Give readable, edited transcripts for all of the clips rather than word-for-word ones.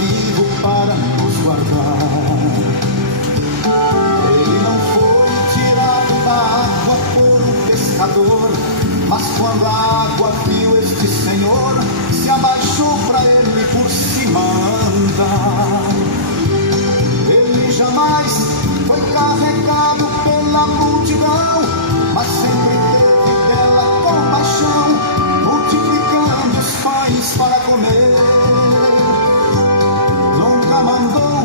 vivo para nos guardar. Ele não foi tirado da água por um pescador, mas quando a água viu este Senhor, se abaixou para ele por cima andar. Ele jamais foi carregado pela multidão, mas sempre teve dela compaixão, multiplicando os pães para comer. Nunca mandou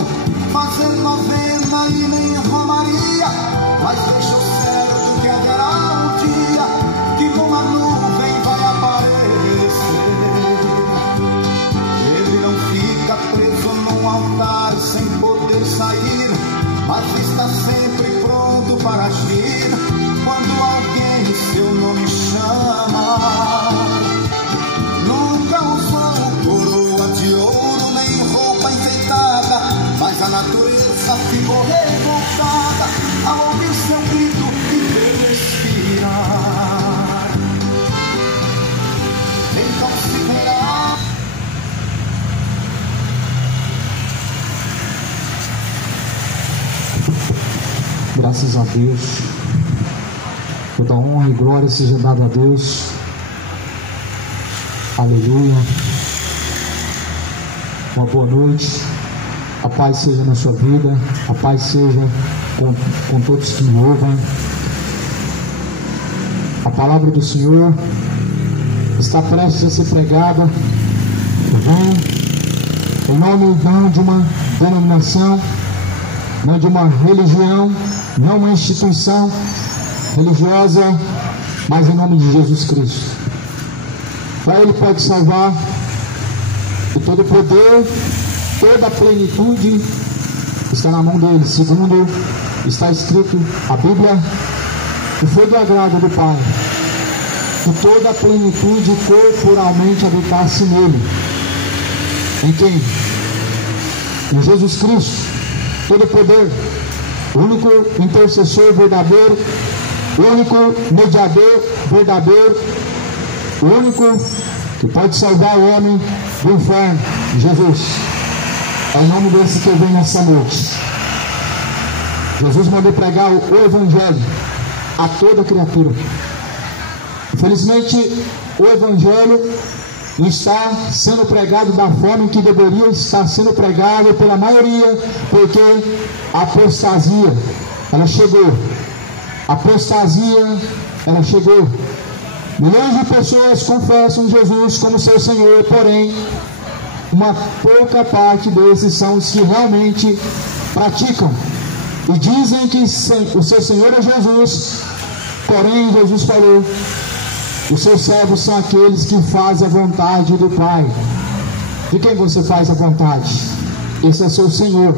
fazer novena e nem romaria, mas deixou certo que haverá um dia que numa nuvem vai aparecer. Ele não fica preso num altar sem poder sair, mas está sempre pronto para agir quando alguém seu nome chama. Nunca usou coroa de ouro nem roupa enfeitada, mas a natureza ficou revoltada ao ouvir seu grito e ver respirar. Então se verá. Graças a Deus, toda honra e glória seja dada a Deus. Aleluia. Uma boa noite. A paz seja na sua vida, a paz seja com todos que me ouvem. A palavra do Senhor está prestes a ser pregada. Vem em nome não de uma denominação, não de uma religião, não uma instituição religiosa, mas em nome de Jesus Cristo. Para Ele pode salvar, e todo poder, toda a plenitude está na mão dele, segundo está escrito a Bíblia, que foi do agrado do Pai que toda a plenitude corporalmente habitasse nele. Em quem? Em Jesus Cristo. Todo poder, o único intercessor verdadeiro, o único mediador verdadeiro, o único que pode salvar o homem do inferno, Jesus. É o nome desse que eu venho nessa noite. Jesus mandou pregar o Evangelho a toda criatura. Infelizmente, o Evangelho não está sendo pregado da forma que deveria estar sendo pregado pela maioria, porque a apostasia, ela chegou. A apostasia, ela chegou. Milhões de pessoas confessam Jesus como seu Senhor, porém, uma pouca parte desses são os que realmente praticam e dizem que o seu Senhor é Jesus. Porém, Jesus falou: os seus servos são aqueles que fazem a vontade do Pai. De quem você faz a vontade? Esse é seu Senhor.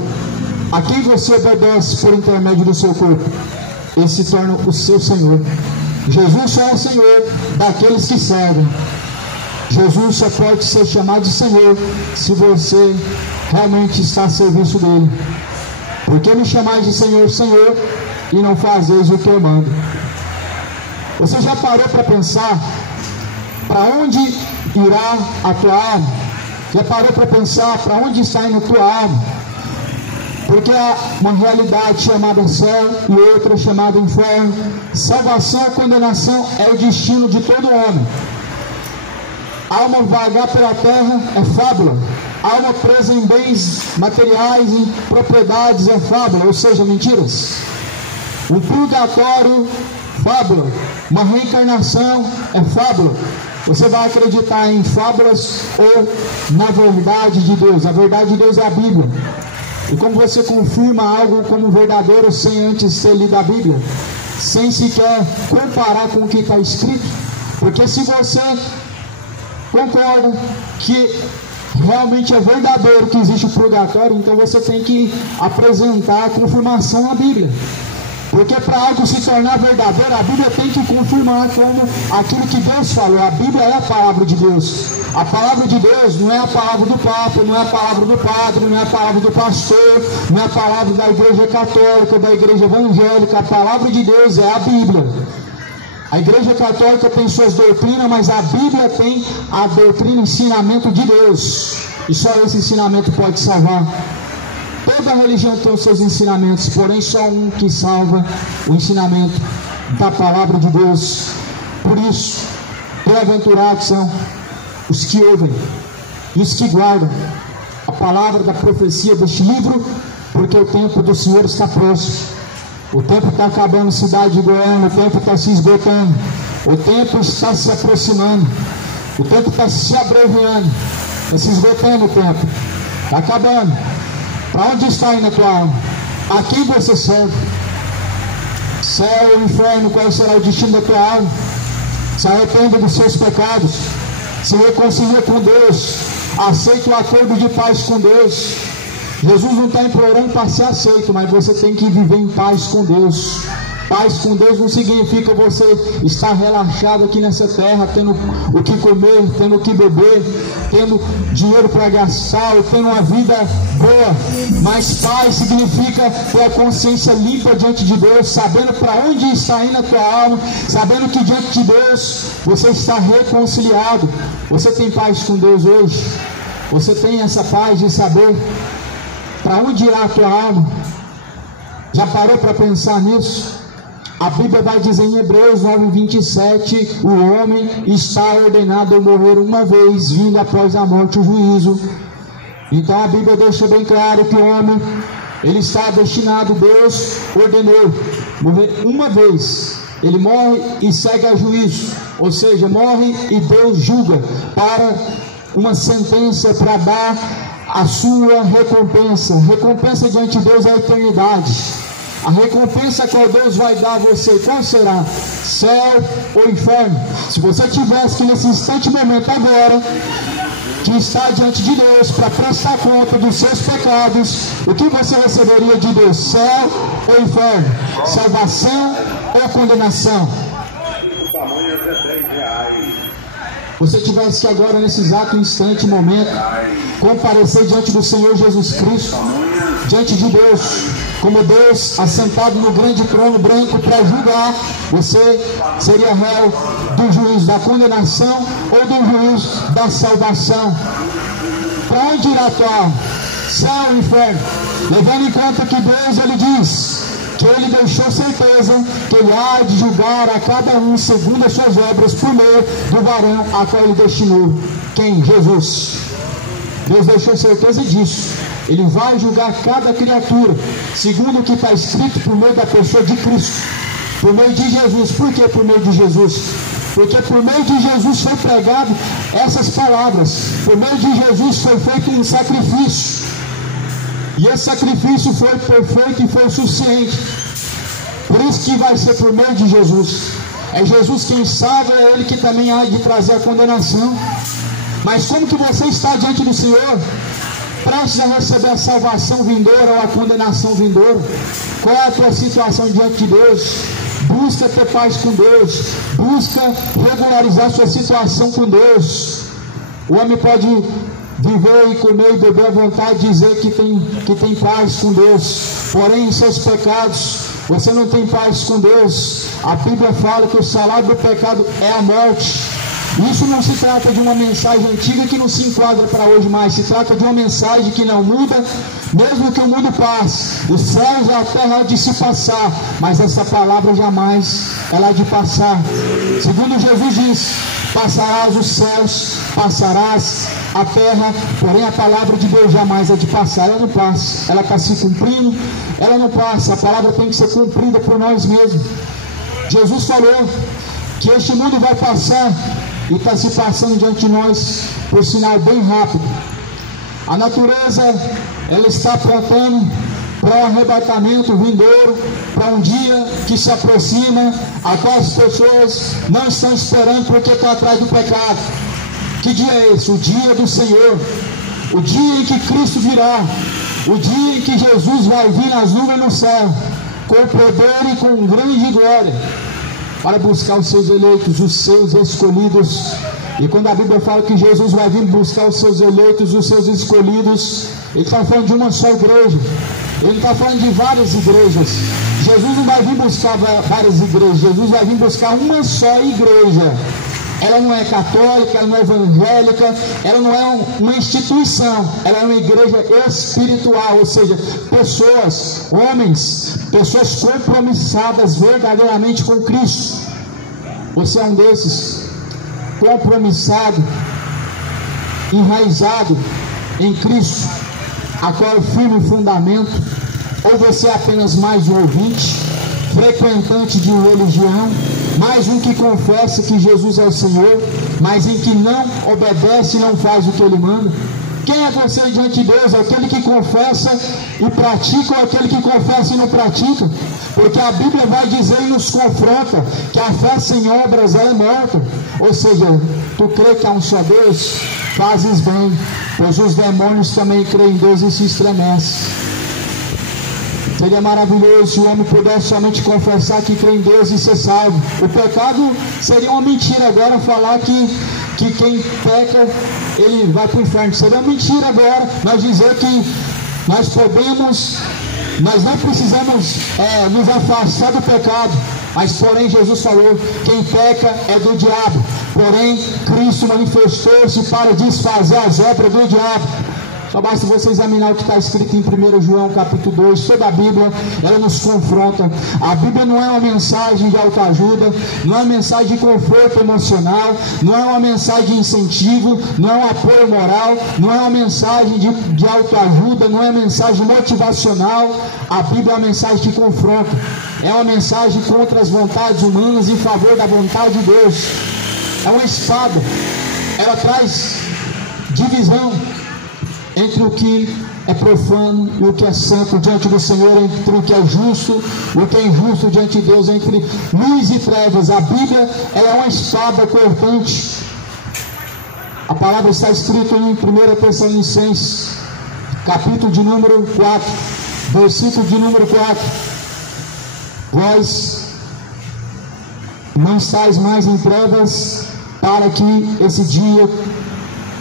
A quem você obedece por intermédio do seu corpo? Esse se torna o seu Senhor. Jesus só é o Senhor daqueles que servem. Jesus só pode ser chamado de Senhor se você realmente está a serviço dele. Por que me chamais de Senhor, Senhor, e não fazeis o que eu mando? Você já parou para pensar para onde irá a tua alma? Já parou para pensar para onde está indo a tua alma? Porque há uma realidade chamada céu e outra chamada inferno. Salvação e condenação é o destino de todo homem. Alma vagar pela terra é fábula. Alma presa em bens materiais, em propriedades é fábula, ou seja, mentiras. O purgatório, fábula. Uma reencarnação é fábula. Você vai acreditar em fábulas ou na verdade de Deus? A verdade de Deus é a Bíblia. E como você confirma algo como verdadeiro sem antes ter lido a Bíblia? Sem sequer comparar com o que está escrito? Porque se você concorda que realmente é verdadeiro que existe o purgatório, então você tem que apresentar a confirmação na Bíblia. Porque para algo se tornar verdadeiro, a Bíblia tem que confirmar como aquilo que Deus falou. A Bíblia é a palavra de Deus. A palavra de Deus não é a palavra do Papa, não é a palavra do padre, não é a palavra do pastor, não é a palavra da igreja católica, da igreja evangélica. A palavra de Deus é a Bíblia. A igreja católica tem suas doutrinas, mas a Bíblia tem a doutrina e ensinamento de Deus. E só esse ensinamento pode salvar. Toda religião tem os seus ensinamentos, porém só um que salva: o ensinamento da palavra de Deus. Por isso, bem-aventurados são os que ouvem e os que guardam a palavra da profecia deste livro, porque o tempo do Senhor está próximo. O tempo está acabando, cidade de Goiânia, o tempo está se esgotando, o tempo está se aproximando, o tempo está se abreviando, está se esgotando o tempo, está acabando. Para onde está indo a tua alma? A quem você serve? Céu ou inferno, qual será o destino da tua alma? Se arrependa dos seus pecados, se reconcilia com Deus, aceita o acordo de paz com Deus. Jesus não está implorando para ser aceito, mas você tem que viver em paz com Deus. Paz com Deus não significa você estar relaxado aqui nessa terra, tendo o que comer, tendo o que beber, tendo dinheiro para gastar, ou tendo uma vida boa. Mas paz significa ter a consciência limpa diante de Deus, sabendo para onde está indo a tua alma, sabendo que diante de Deus você está reconciliado. Você tem paz com Deus hoje? Você tem essa paz de saber para onde irá a tua alma? Já parou para pensar nisso? A Bíblia vai dizer em Hebreus 9:27, o homem está ordenado a morrer uma vez, vindo após a morte o juízo. Então a Bíblia deixa bem claro que o homem, ele está destinado, Deus ordenou morrer uma vez. Ele morre e segue a juízo, ou seja, morre e Deus julga para uma sentença, para dar a sua recompensa. Recompensa diante de Deus é a eternidade. A recompensa que Deus vai dar a você, qual será? Céu ou inferno? Se você tivesse que nesse instante momento agora, que está diante de Deus para prestar conta dos seus pecados, o que você receberia de Deus? Céu ou inferno? Salvação ou condenação? Você tivesse que agora, nesse exato instante, momento, comparecer diante do Senhor Jesus Cristo, diante de Deus, como Deus assentado no grande trono branco para julgar, você seria réu do juízo da condenação ou do juízo da salvação. Para onde irá a tua alma? Céu ou inferno? Levando em conta que Deus, Ele diz que Ele deixou certeza que Ele há de julgar a cada um segundo as suas obras por meio do varão a qual Ele destinou. Quem? Jesus. Deus deixou certeza disso. Ele vai julgar cada criatura segundo o que está escrito por meio da pessoa de Cristo, por meio de Jesus. Por que por meio de Jesus? Porque por meio de Jesus foi pregado essas palavras. Por meio de Jesus foi feito um sacrifício, e esse sacrifício foi perfeito e foi suficiente. Por isso que vai ser por meio de Jesus. É Jesus quem salva, é Ele que também há de trazer a condenação. Mas como que você está diante do Senhor, prestes a receber a salvação vindoura ou a condenação vindoura? Qual é a tua situação diante de Deus? Busca ter paz com Deus, busca regularizar sua situação com Deus. O homem pode viver e comer e beber à vontade, dizer que tem paz com Deus, porém em seus pecados você não tem paz com Deus. A Bíblia fala que o salário do pecado é a morte. Isso não se trata de uma mensagem antiga que não se enquadra para hoje mais. Se trata de uma mensagem que não muda, mesmo que o mundo passe. Os céus e a terra há de se passar, mas essa palavra jamais ela há de passar. Segundo Jesus diz: passarás os céus, passarás a terra, porém a palavra de Deus jamais é de passar. Ela não passa, ela está se cumprindo, ela não passa. A palavra tem que ser cumprida por nós mesmos. Jesus falou que este mundo vai passar, e está se passando diante de nós, por sinal bem rápido. A natureza, ela está apontando para um arrebatamento vindouro, para um dia que se aproxima, a qual as pessoas não estão esperando porque estão atrás do pecado. Que dia é esse? O dia do Senhor, o dia em que Cristo virá, o dia em que Jesus vai vir nas nuvens no céu, com poder e com grande glória, para buscar os seus eleitos, os seus escolhidos. E quando a Bíblia fala que Jesus vai vir buscar os seus eleitos, os seus escolhidos, Ele está falando de uma só igreja. Ele está falando de várias igrejas. Jesus não vai vir buscar várias igrejas, Jesus vai vir buscar uma só igreja. ela não é católica, ela não é evangélica, ela não é uma instituição, ela é uma igreja espiritual, ou seja, pessoas, homens, pessoas compromissadas verdadeiramente com Cristo. Você é um desses, compromissado, enraizado em Cristo, a qual é o firme fundamento, ou você é apenas mais um ouvinte, frequentante de religião, mais um que confessa que Jesus é o Senhor, mas em que não obedece e não faz o que Ele manda? Quem é você diante de Deus? Aquele que confessa e pratica, ou aquele que confessa e não pratica? Porque a Bíblia vai dizer e nos confronta que a fé sem obras ela é morta. Ou seja, tu crê que há um só Deus? Fazes bem, pois os demônios também creem em Deus e se estremecem. Seria maravilhoso se o homem pudesse somente confessar que crê em Deus e ser salvo. O pecado seria uma mentira agora falar que quem peca, ele vai para o inferno. Seria uma mentira agora nós dizer que nós não precisamos nos afastar do pecado. Mas porém Jesus falou, quem peca é do diabo. Porém Cristo manifestou-se para desfazer as obras do diabo. Só basta você examinar o que está escrito em 1 João capítulo 2, toda a Bíblia, ela nos confronta. A Bíblia não é uma mensagem de autoajuda, não é uma mensagem de conforto emocional, não é uma mensagem de incentivo, não é um apoio moral, não é uma mensagem de autoajuda, não é uma mensagem motivacional. A Bíblia é uma mensagem que confronta, é uma mensagem contra as vontades humanas em favor da vontade de Deus. É uma espada, ela traz divisão entre o que é profano e o que é santo diante do Senhor, entre o que é justo e o que é injusto diante de Deus, entre luz e trevas. A Bíblia ela é uma espada cortante. A palavra está escrita em 1 Tessalonicenses, capítulo de número 4, versículo de número 4. Vós não estáis mais em trevas, para que esse dia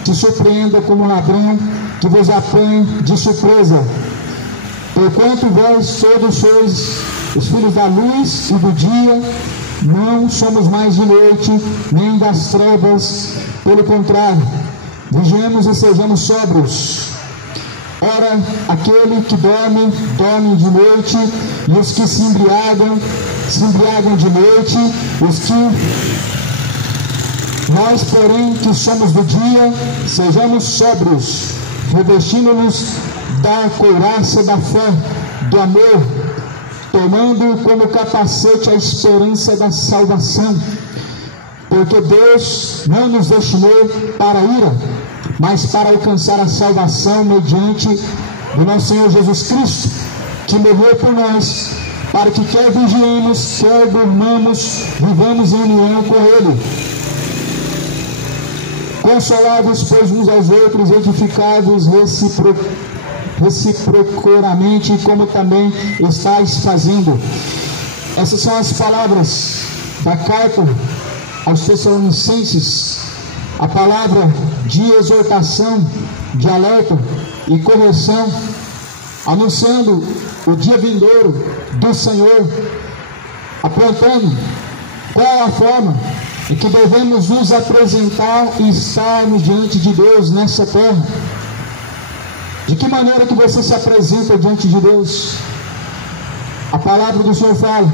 te surpreenda como ladrão, que vos apanhe de surpresa. Porquanto vós todos sois os filhos da luz e do dia, não somos mais de noite, nem das trevas. Pelo contrário, vigiemos e sejamos sóbrios. Ora, aquele que dorme, dorme de noite, e os que se embriagam de noite. Os que nós, porém, que somos do dia, sejamos sóbrios, revestindo-nos da couraça da fé, do amor, tomando como capacete a esperança da salvação. Porque Deus não nos destinou para a ira, mas para alcançar a salvação mediante do nosso Senhor Jesus Cristo, que morreu por nós, para que quer vigiemos, quer durmamos, vivamos em união com Ele. Consolados, pois, uns aos outros, edificados reciprocamente, como também estáis fazendo. Essas são as palavras da carta aos Tessalonicenses, a palavra de exortação, de alerta e correção, anunciando o dia vindouro do Senhor, apontando qual é a forma em que devemos nos apresentar e estarmos diante de Deus nessa terra. De que maneira que você se apresenta diante de Deus? A palavra do Senhor fala,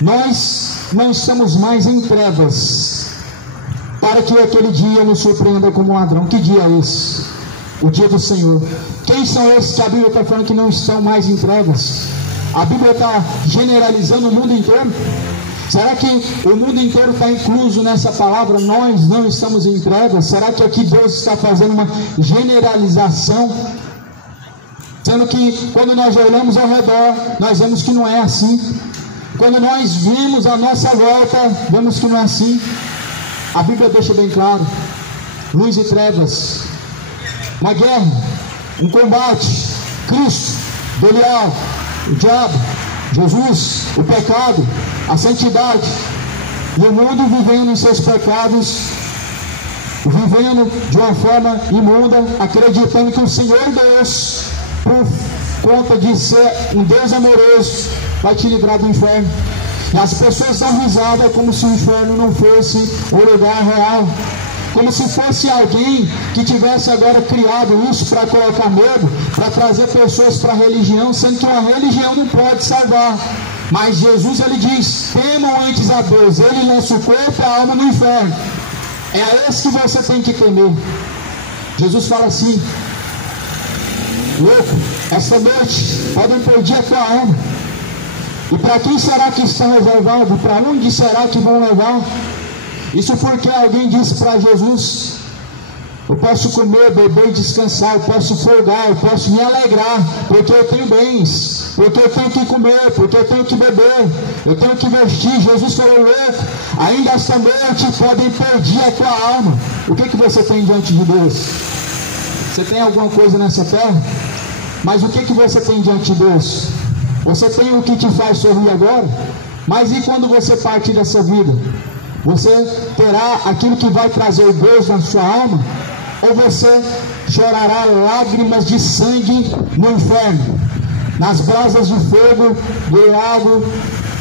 nós não estamos mais em trevas, para que aquele dia nos surpreenda como ladrão. Que dia é esse? O dia do Senhor. Quem são esses que a Bíblia está falando que não estão mais em trevas? A Bíblia está generalizando o mundo inteiro? Será que o mundo inteiro está incluso nessa palavra? Nós não estamos em trevas? Será que aqui Deus está fazendo uma generalização? Sendo que quando nós olhamos ao redor, nós vemos que não é assim. Quando nós vimos a nossa volta, vemos que não é assim. A Bíblia deixa bem claro: luz e trevas, uma guerra, um combate, Cristo, Belial, o diabo, Jesus, o pecado, a santidade, e o mundo vivendo em seus pecados, vivendo de uma forma imunda, acreditando que o Senhor Deus, por conta de ser um Deus amoroso, vai te livrar do inferno. E as pessoas dão risada como se o inferno não fosse um lugar real. Como se fosse alguém que tivesse agora criado isso para colocar medo, para trazer pessoas para a religião, sendo que uma religião não pode salvar. Mas Jesus, ele diz: temam antes a Deus, ele lança o corpo e a alma no inferno. É a esse que você tem que temer. Jesus fala assim: louco, essa noite podem perder a tua alma. E para quem será que está reservado? Para onde será que vão levar? Isso porque alguém disse para Jesus: eu posso comer, beber e descansar, eu posso folgar, eu posso me alegrar, porque eu tenho bens, porque eu tenho que comer, porque eu tenho que beber, eu tenho que vestir. Jesus falou: louco, ainda esta noite podem perder a tua alma. O que você tem diante de Deus? Você tem alguma coisa nessa terra? Mas o que você tem diante de Deus? Você tem o que te faz sorrir agora? Mas e quando você partir dessa vida? Você terá aquilo que vai trazer gozo na sua alma? Ou você chorará lágrimas de sangue no inferno, nas brasas de fogo, do lago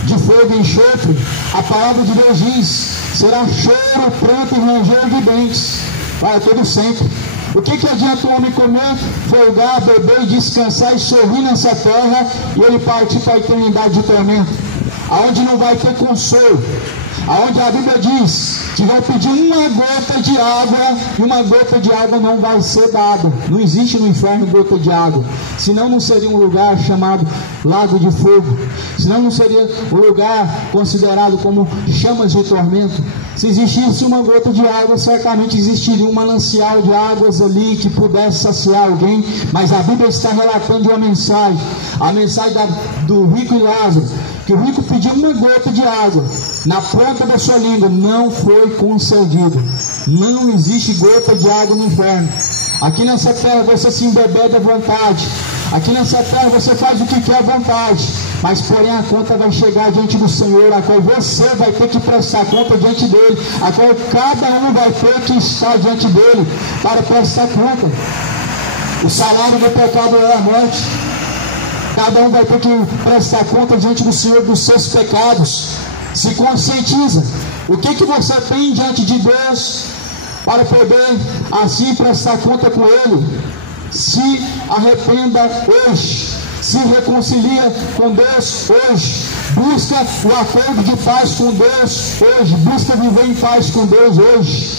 de fogo e enxofre? A palavra de Deus diz: será choro, pranto e ranger de dentes para todo sempre. O que adianta o homem comer, folgar, beber e descansar e sorrir nessa terra, e ele partir para a eternidade de tormento, aonde não vai ter consolo, aonde a Bíblia diz que vai pedir uma gota de água, e uma gota de água não vai ser dada. Não existe no inferno gota de água, senão não seria um lugar chamado lago de fogo, senão não seria um lugar considerado como chamas de tormento. Se existisse uma gota de água, certamente existiria um manancial de águas ali que pudesse saciar alguém, mas a Bíblia está relatando uma mensagem, a mensagem do rico e Lázaro, que o rico pediu uma gota de água na ponta da sua língua, não foi concedido. Não existe gota de água no inferno. Aqui nessa terra você se embebeda à vontade, aqui nessa terra você faz o que quer à vontade, mas porém a conta vai chegar diante do Senhor, a qual você vai ter que prestar conta diante dele, a qual cada um vai ter que estar diante dele para prestar conta. O salário do pecado é a morte. Cada um vai ter que prestar conta diante do Senhor dos seus pecados. Se conscientiza. O que você tem diante de Deus para poder assim prestar conta com Ele? Se arrependa hoje. Se reconcilia com Deus hoje. Busca o acordo de paz com Deus hoje. Busca viver em paz com Deus hoje,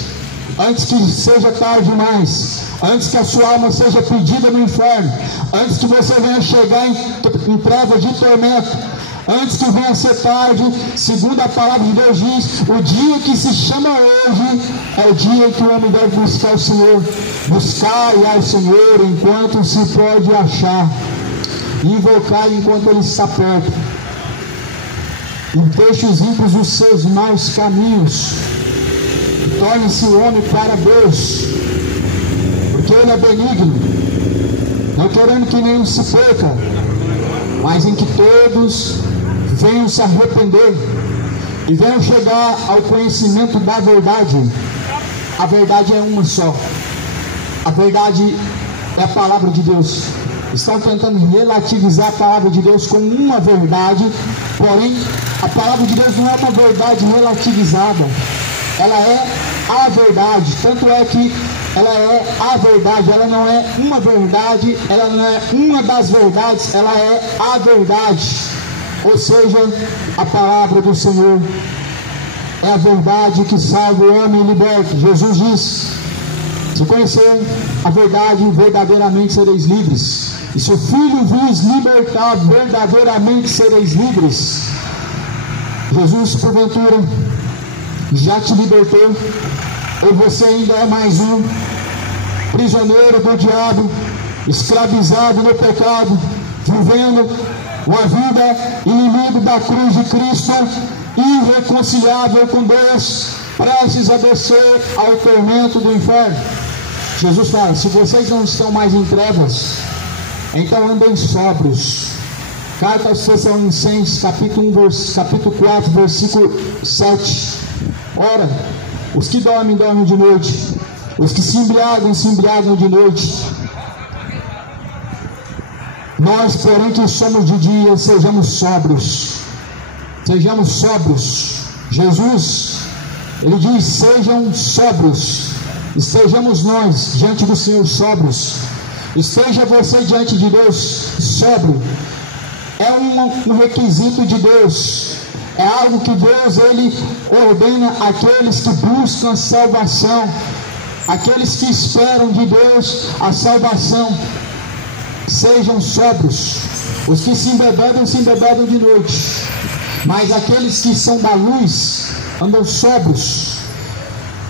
antes que seja tarde demais, antes que a sua alma seja pedida no inferno, antes que você venha chegar em treva de tormento, antes que venha ser tarde. Segundo a palavra de Deus diz, o dia que se chama hoje é o dia que o homem deve buscar o Senhor. Buscai ao Senhor enquanto se pode achar, invocar enquanto Ele está perto, e deixe os ímpios os seus maus caminhos, torne-se o homem para Deus, porque Ele é benigno, não querendo que nenhum se perca, mas em que todos venham se arrepender e venham chegar ao conhecimento da verdade. A verdade é uma só. A verdade é a palavra de Deus. Estão tentando relativizar a palavra de Deus como uma verdade, porém a palavra de Deus não é uma verdade relativizada. Ela é a verdade, tanto é que ela é a verdade, ela não é uma verdade, ela não é uma das verdades, ela é a verdade. Ou seja, a palavra do Senhor é a verdade que salva o homem e liberta. Jesus diz: se conhecer a verdade, verdadeiramente sereis livres. E se o Filho vos libertar, verdadeiramente sereis livres. Jesus, porventura, já te libertou? Ou você ainda é mais um prisioneiro do diabo, escravizado no pecado, vivendo uma vida inimigo da cruz de Cristo, irreconciliável com Deus, prestes a descer ao tormento do inferno? Jesus fala: se vocês não estão mais em trevas, então andem sóbrios. Carta aos Tessalonicenses, capítulo 4, versículo 7. Ora, os que dormem, dormem de noite, os que se embriagam de noite. Nós, porém, que somos de dia, sejamos sóbrios, sejamos sóbrios. Jesus, Ele diz: sejam sóbrios. Estejamos nós diante do Senhor sóbrios. Esteja você diante de Deus sóbrio. É um requisito de Deus. É algo que Deus, Ele ordena àqueles que buscam a salvação, aqueles que esperam de Deus a salvação. Sejam sóbrios. Os que se embebedam de noite, mas aqueles que são da luz andam sóbrios.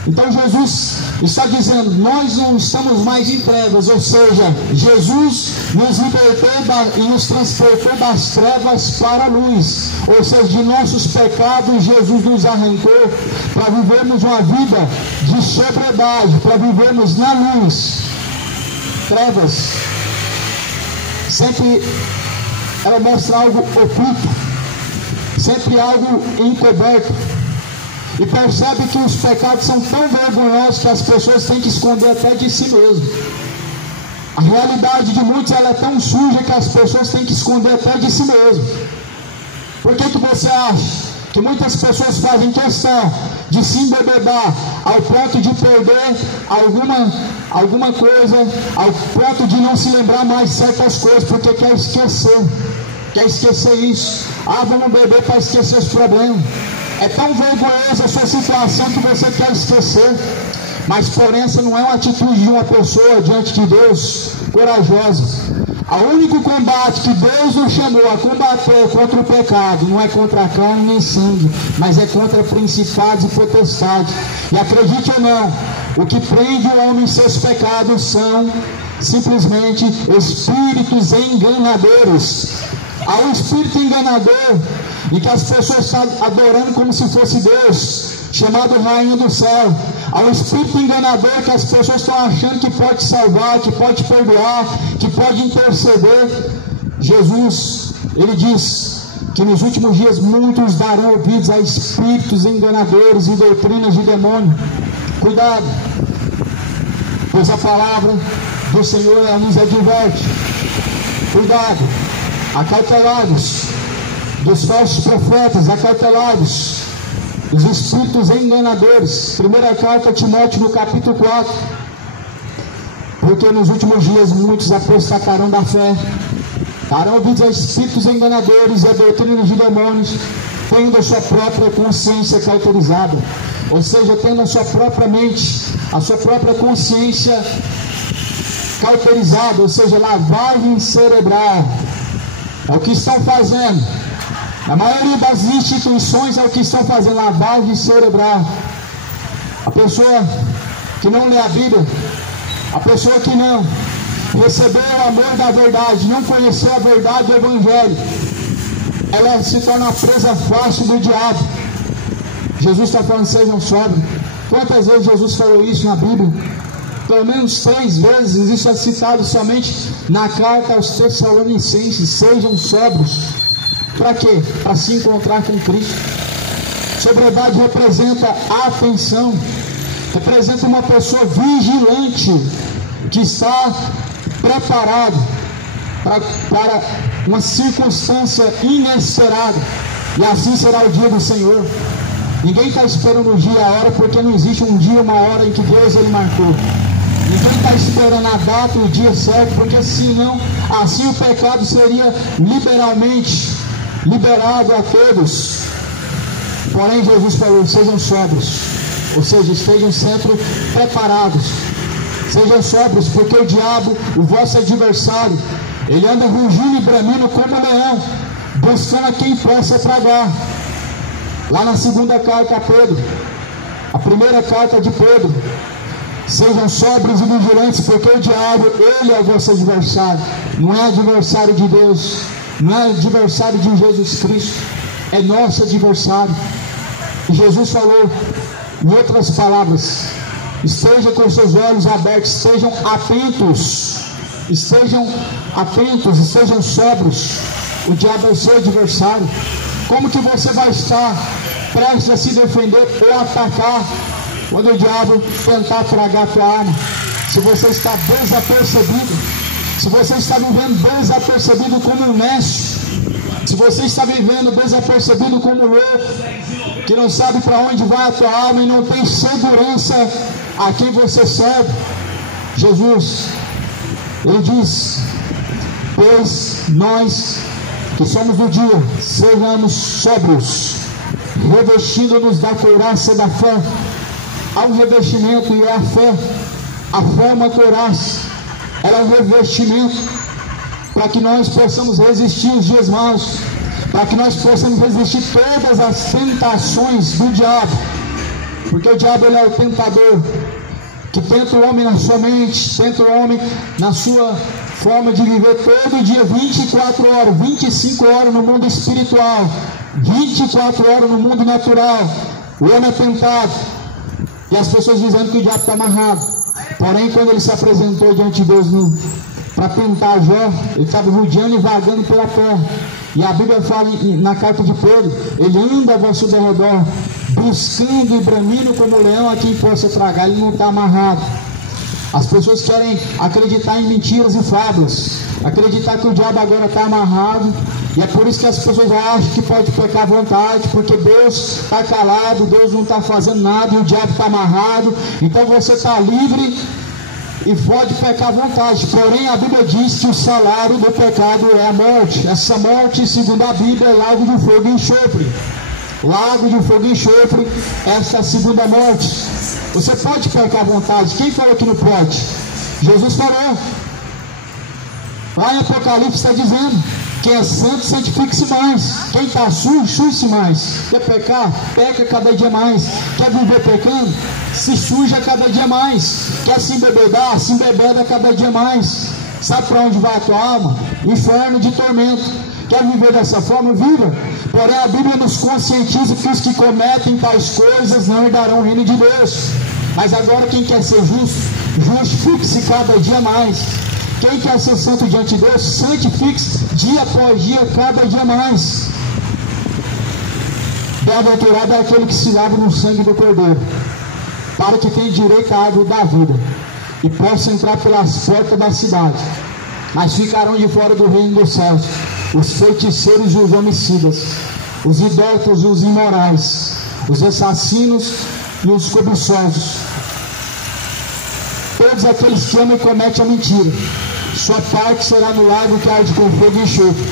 Então Jesus está dizendo: nós não estamos mais em trevas, ou seja, Jesus nos libertou e nos transportou das trevas para a luz, ou seja, de nossos pecados Jesus nos arrancou para vivermos uma vida de sobriedade, para vivermos na luz. Trevas sempre ela mostra algo oculto, sempre algo encoberto. E percebe que os pecados são tão vergonhosos que as pessoas têm que esconder até de si mesmo. A realidade de muitos ela é tão suja que as pessoas têm que esconder até de si mesmo. Por que você acha que muitas pessoas fazem questão de se embebedar ao ponto de perder alguma coisa, ao ponto de não se lembrar mais certas coisas, porque quer esquecer isso? Vamos beber para esquecer os problemas. É tão vergonhosa a sua situação que você quer esquecer. Mas porém essa não é uma atitude de uma pessoa diante de Deus corajosa. O único combate que Deus nos chamou a combater contra o pecado não é contra a carne nem sangue, mas é contra principados e potestades. E acredite ou não, o que prende o homem em seus pecados são simplesmente espíritos enganadores. Há um espírito enganador e que as pessoas estão adorando como se fosse Deus, chamado Rainha do Céu. Há um espírito enganador que as pessoas estão achando que pode salvar, que pode perdoar, que pode interceder. Jesus, Ele diz que nos últimos dias muitos darão ouvidos a espíritos enganadores e doutrinas de demônio. Cuidado, pois a palavra do Senhor nos adverte. Cuidado, acautelados dos falsos profetas, acautelados dos espíritos enganadores. Primeira carta a Timóteo, no capítulo 4. Porque nos últimos dias muitos apostatarão da fé, darão ouvidos a espíritos enganadores e a doutrina de demônios, tendo a sua própria consciência cauterizada, ou seja, tendo a sua própria mente, a sua própria consciência cauterizada, ou seja, lavagem cerebral. É o que estão fazendo. A maioria das instituições é o que estão fazendo, lavagem cerebral. A pessoa que não lê a Bíblia, a pessoa que não recebeu o amor da verdade, não conheceu a verdade do Evangelho, ela se torna presa fácil do diabo. Jesus está falando: sejam sóbrios. Quantas vezes Jesus falou isso na Bíblia? Pelo menos 3 vezes. Isso é citado somente na carta aos Tessalonicenses: sejam sóbrios. Para quê? Para se encontrar com Cristo. Sobriedade representa atenção, representa uma pessoa vigilante, que está preparado para uma circunstância inesperada. E assim será o dia do Senhor. Ninguém está esperando o dia e a hora, porque não existe um dia e uma hora em que Deus Ele marcou. Ninguém está esperando a data e o dia certo, porque senão, assim o pecado seria liberalmente liberado a todos. Porém Jesus falou: sejam sóbrios, ou seja, estejam sempre preparados. Sejam sóbrios, porque o diabo, o vosso adversário, ele anda rugindo e bramindo como leão, buscando a quem possa tragar. Lá na segunda carta a Pedro, a primeira carta de Pedro: sejam sóbrios e vigilantes, porque o diabo, ele é o vosso adversário. Não é adversário de Deus, não é adversário de Jesus Cristo, é nosso adversário. E Jesus falou, em outras palavras: esteja com seus olhos abertos, estejam atentos, estejam sóbrios. O diabo é o seu adversário. Como que você vai estar prestes a se defender ou atacar quando o diabo tentar tragar a tua alma? Se você está desapercebido, se você está vivendo desapercebido como um nécio, Se você está vivendo desapercebido como louco, que não sabe para onde vai a tua alma e não tem segurança a quem você serve, Jesus, Ele diz: pois nós que somos do dia, sejamos sóbrios, revestindo-nos da couraça da fé. Há um revestimento e é a fé. A fé é uma couraça, ela é um revestimento para que nós possamos resistir os dias maus, para que nós possamos resistir todas as tentações do diabo, porque o diabo, ele é o tentador, que tenta o homem na sua mente, tenta o homem na sua forma de viver todo dia, 24 horas, 25 horas no mundo espiritual, 24 horas no mundo natural. O homem é tentado, e as pessoas dizendo que o diabo está amarrado. Porém, quando ele se apresentou diante de Deus para tentar Jó, ele estava rodeando e vagando pela terra. E a Bíblia fala na carta de Pedro: ele anda ao vosso derredor, buscando e bramindo como leão a quem possa tragar. Ele não está amarrado. As pessoas querem acreditar em mentiras e fábulas, acreditar que o diabo agora está amarrado, e é por isso que as pessoas acham que pode pecar à vontade, porque Deus está calado, Deus não está fazendo nada e o diabo está amarrado, então você está livre e pode pecar à vontade. Porém, a Bíblia diz que o salário do pecado é a morte. Essa morte, segundo a Bíblia, é lago de fogo e enxofre. Lago de fogo e enxofre, essa é a segunda morte. Você pode pecar à vontade. Quem falou que não pode? Jesus falou. Lá em Apocalipse está dizendo: quem é santo, santifique-se mais. Quem está sujo, suje-se mais. Quer pecar? Peca cada dia mais. Quer viver pecando? Se suja cada dia mais. Quer se embebedar? Se embebeda cada dia mais. Sabe para onde vai a tua alma? Inferno de tormento. Quer viver dessa forma? Viva. Porém, a Bíblia nos conscientiza que os que cometem tais coisas não herdarão o reino de Deus. Mas agora, quem quer ser justo, justifique-se cada dia mais. Quem quer ser santo diante de Deus, santifique-se dia após dia, cada dia mais. Bem-aventurado é aquele que se lava no sangue do Cordeiro, para que tenha direito à árvore da vida e possa entrar pelas portas da cidade. Mas ficarão de fora do reino dos céus os feiticeiros e os homicidas, os idólatras e os imorais, os assassinos e os cobiçosos, todos aqueles que amam e cometem a mentira. Sua parte será no lago que arde com fogo e enxofre.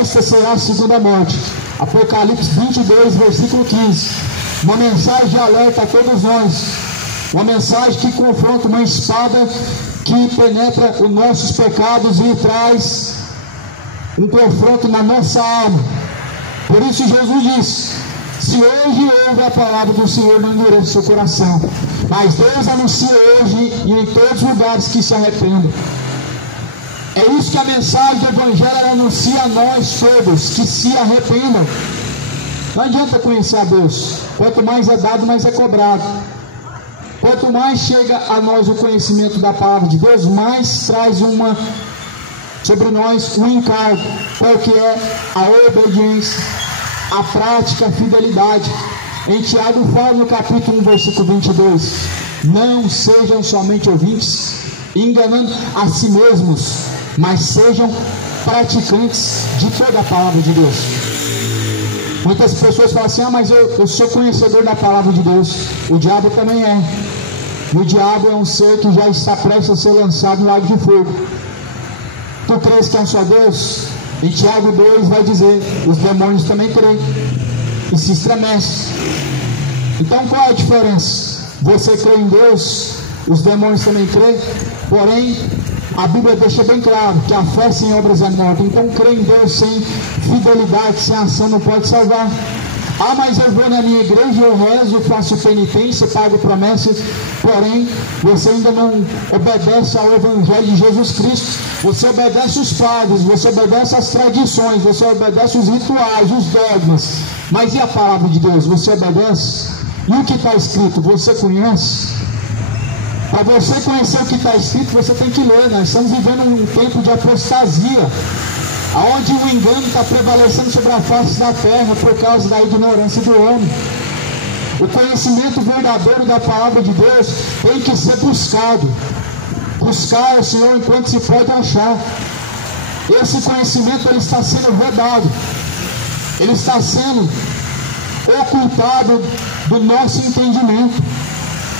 Esta será a segunda morte. Apocalipse 22, versículo 15. Uma mensagem de alerta a todos nós, uma mensagem que confronta, uma espada que penetra os nossos pecados e traz um confronto na nossa alma. Por isso Jesus disse: se hoje ouve a palavra do Senhor, não endureça o seu coração. Mas Deus anuncia hoje e em todos os lugares que se arrependam. É isso que a mensagem do Evangelho anuncia a nós todos, que se arrependam. Não adianta conhecer a Deus. Quanto mais é dado, mais é cobrado. Quanto mais chega a nós o conhecimento da palavra de Deus, mais traz sobre nós um encargo, qual que é a obediência, a prática, a fidelidade. Em Tiago fala no capítulo 1, versículo 22, não sejam somente ouvintes, enganando a si mesmos, mas sejam praticantes de toda a palavra de Deus. Muitas pessoas falam assim: mas eu sou conhecedor da palavra de Deus. O diabo também é. E o diabo é um ser que já está prestes a ser lançado no lago de fogo. Tu crês que é um só Deus? Em Tiago 2 vai dizer: os demônios também creem e se estremecem. Então qual é a diferença? Você crê em Deus, os demônios também creem. Porém, a Bíblia deixa bem claro que a fé sem obras é morta. Então crer em Deus sem fidelidade, sem ação, não pode salvar. Ah, mas eu vou na minha igreja, eu rezo, faço penitência, pago promessas, porém você ainda não obedece ao Evangelho de Jesus Cristo. Você obedece os padres, você obedece as tradições, você obedece os rituais, os dogmas, mas e a palavra de Deus? Você obedece? E o que está escrito, você conhece? Para você conhecer o que está escrito, você tem que ler. Nós estamos vivendo um tempo de apostasia, onde o engano está prevalecendo sobre a face da terra por causa da ignorância do homem. O conhecimento verdadeiro da palavra de Deus tem que ser buscado. Buscar o Senhor enquanto se pode achar. Esse conhecimento ele está sendo vedado. ele está sendo ocultado do nosso entendimento.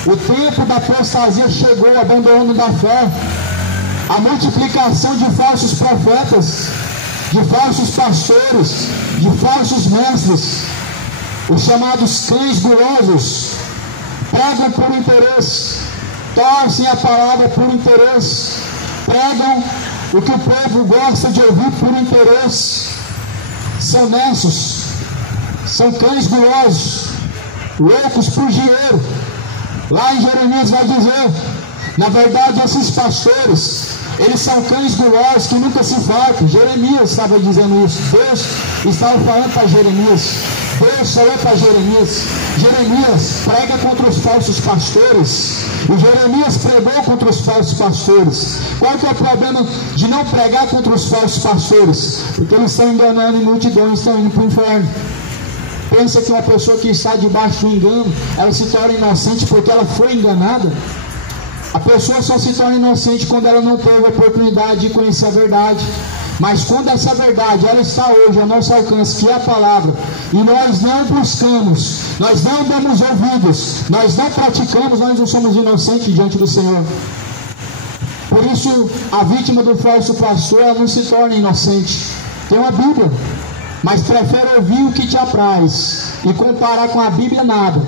O tempo da apostasia chegou, o abandono da fé, a multiplicação de falsos profetas, de falsos pastores, de falsos mestres, os chamados cães gulosos, pregam por interesse, torcem a palavra por interesse, pregam o que o povo gosta de ouvir por interesse, são nessos, são cães gulosos, loucos por dinheiro. Lá em Jeremias vai dizer, na verdade esses pastores, eles são cães gulosos que nunca se fartam. Jeremias estava dizendo isso, Deus estava falando para Jeremias, Deus falou para Jeremias, Jeremias prega contra os falsos pastores, e Jeremias pregou contra os falsos pastores. Qual que é o problema de não pregar contra os falsos pastores? Porque eles estão enganando e multidões estão indo para o inferno. Pensa que uma pessoa que está debaixo do engano, ela se torna inocente porque ela foi enganada? A pessoa só se torna inocente quando ela não teve a oportunidade de conhecer a verdade. Mas quando essa verdade, ela está hoje ao nosso alcance, que é a palavra, e nós não buscamos, nós não damos ouvidos, nós não praticamos, nós não somos inocentes diante do Senhor. Por isso, a vítima do falso pastor, ela não se torna inocente. Tem uma Bíblia, mas prefere ouvir o que te apraz e comparar com a Bíblia nada.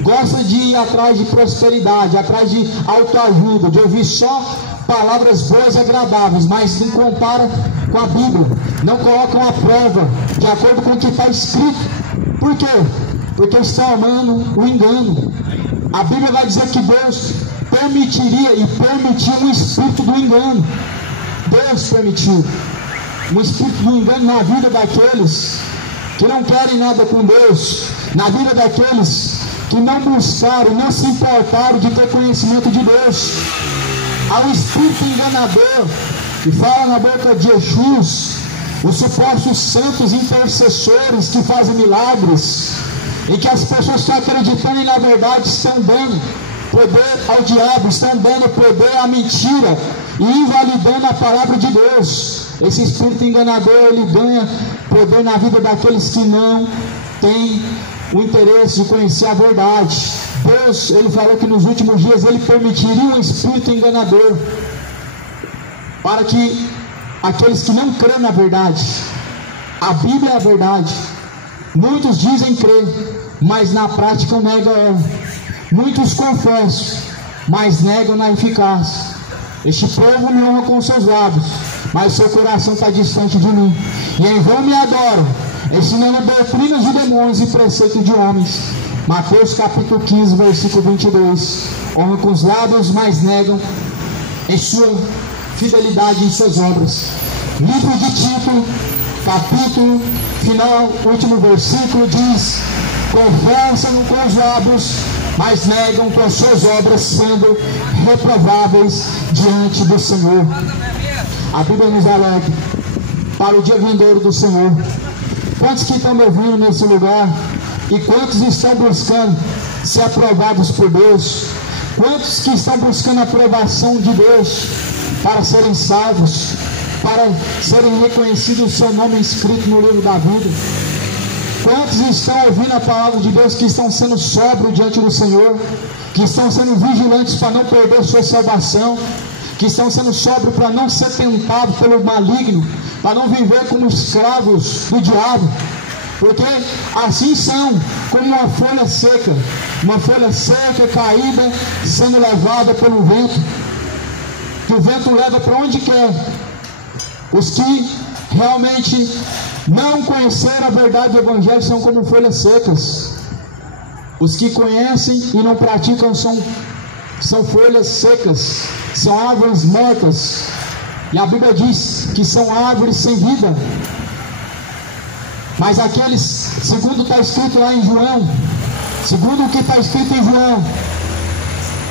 Gosta de ir atrás de prosperidade, atrás de autoajuda, de ouvir só palavras boas e agradáveis, mas não compara com a Bíblia, não colocam a prova de acordo com o que está escrito. Por quê? Porque estão amando o engano. A Bíblia vai dizer que Deus permitiria e permitiu um espírito do engano. Deus permitiu um espírito do engano na vida daqueles que não querem nada com Deus, na vida daqueles que não buscaram, não se importaram de ter conhecimento de Deus. Há um espírito enganador que fala na boca de Jesus, os supostos santos intercessores que fazem milagres, em que as pessoas estão acreditando e na verdade estão dando poder ao diabo, estão dando poder à mentira e invalidando a palavra de Deus. Esse espírito enganador, ele ganha poder na vida daqueles que não têm o interesse de conhecer a verdade. Deus, ele falou que nos últimos dias ele permitiria um espírito enganador para que aqueles que não creem na verdade, a Bíblia é a verdade, muitos dizem crer, mas na prática negam ela. Muitos confessam, mas negam na eficácia. Este povo me honra com seus lábios, mas seu coração está distante de mim, e em vão me adoram, ensinando doutrinas de demônios e preceitos de homens. Mateus capítulo 15, versículo 22. Honram com os lábios, mas negam em sua fidelidade em suas obras. Livro de Tito, capítulo final, último versículo, diz: confessam com os lábios, mas negam com as suas obras, sendo reprováveis diante do Senhor. A Bíblia nos alerta para o dia vindouro do Senhor. Quantos que estão me ouvindo nesse lugar? E quantos estão buscando ser aprovados por Deus? Quantos que estão buscando a aprovação de Deus para serem salvos, para serem reconhecidos o seu nome escrito no livro da vida? Quantos estão ouvindo a palavra de Deus, que estão sendo sóbrios diante do Senhor, que estão sendo vigilantes para não perder sua salvação, que estão sendo sóbrios para não ser tentados pelo maligno, para não viver como escravos do diabo? Porque assim são como uma folha seca caída, sendo levada pelo vento, que o vento leva para onde quer. Os que realmente não conheceram a verdade do Evangelho são como folhas secas. Os que conhecem e não praticam são folhas secas, são árvores mortas. E a Bíblia diz que são árvores sem vida. Mas aqueles, segundo está escrito lá em João, segundo o que está escrito em João,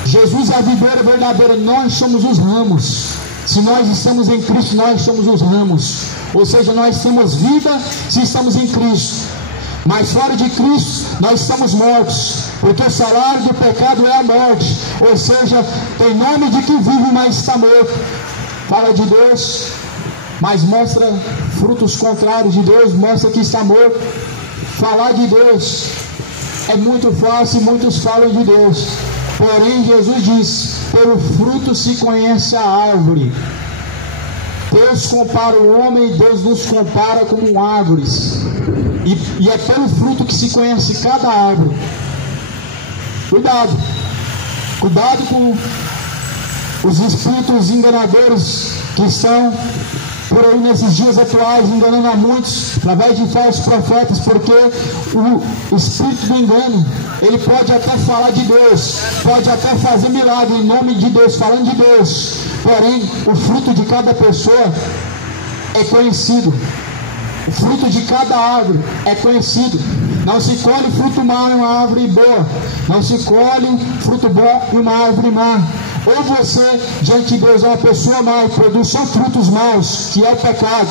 Jesus é a videira verdadeira, nós somos os ramos. Se nós estamos em Cristo, nós somos os ramos. Ou seja, nós temos vida se estamos em Cristo. Mas fora de Cristo, nós estamos mortos, porque o salário do pecado é a morte. Ou seja, tem nome de que vive, mas está morto. Fala de Deus. mas mostra frutos contrários de Deus, mostra que está morto. Falar de Deus é muito fácil e muitos falam de Deus, porém Jesus diz: pelo fruto se conhece a árvore. Deus compara o homem e Deus nos compara como árvores, e é pelo fruto que se conhece cada árvore. Cuidado com os espíritos enganadores que estão por aí nesses dias atuais, enganando a muitos através de falsos profetas, porque o espírito do engano, ele pode até falar de Deus, pode até fazer milagre em nome de Deus, falando de Deus, porém o fruto de cada pessoa é conhecido. O fruto de cada árvore é conhecido. Não se colhe fruto mau em uma árvore boa, não se colhe fruto bom em uma árvore má. Ou você, diante de Deus, é uma pessoa má e produz só frutos maus, que é o pecado.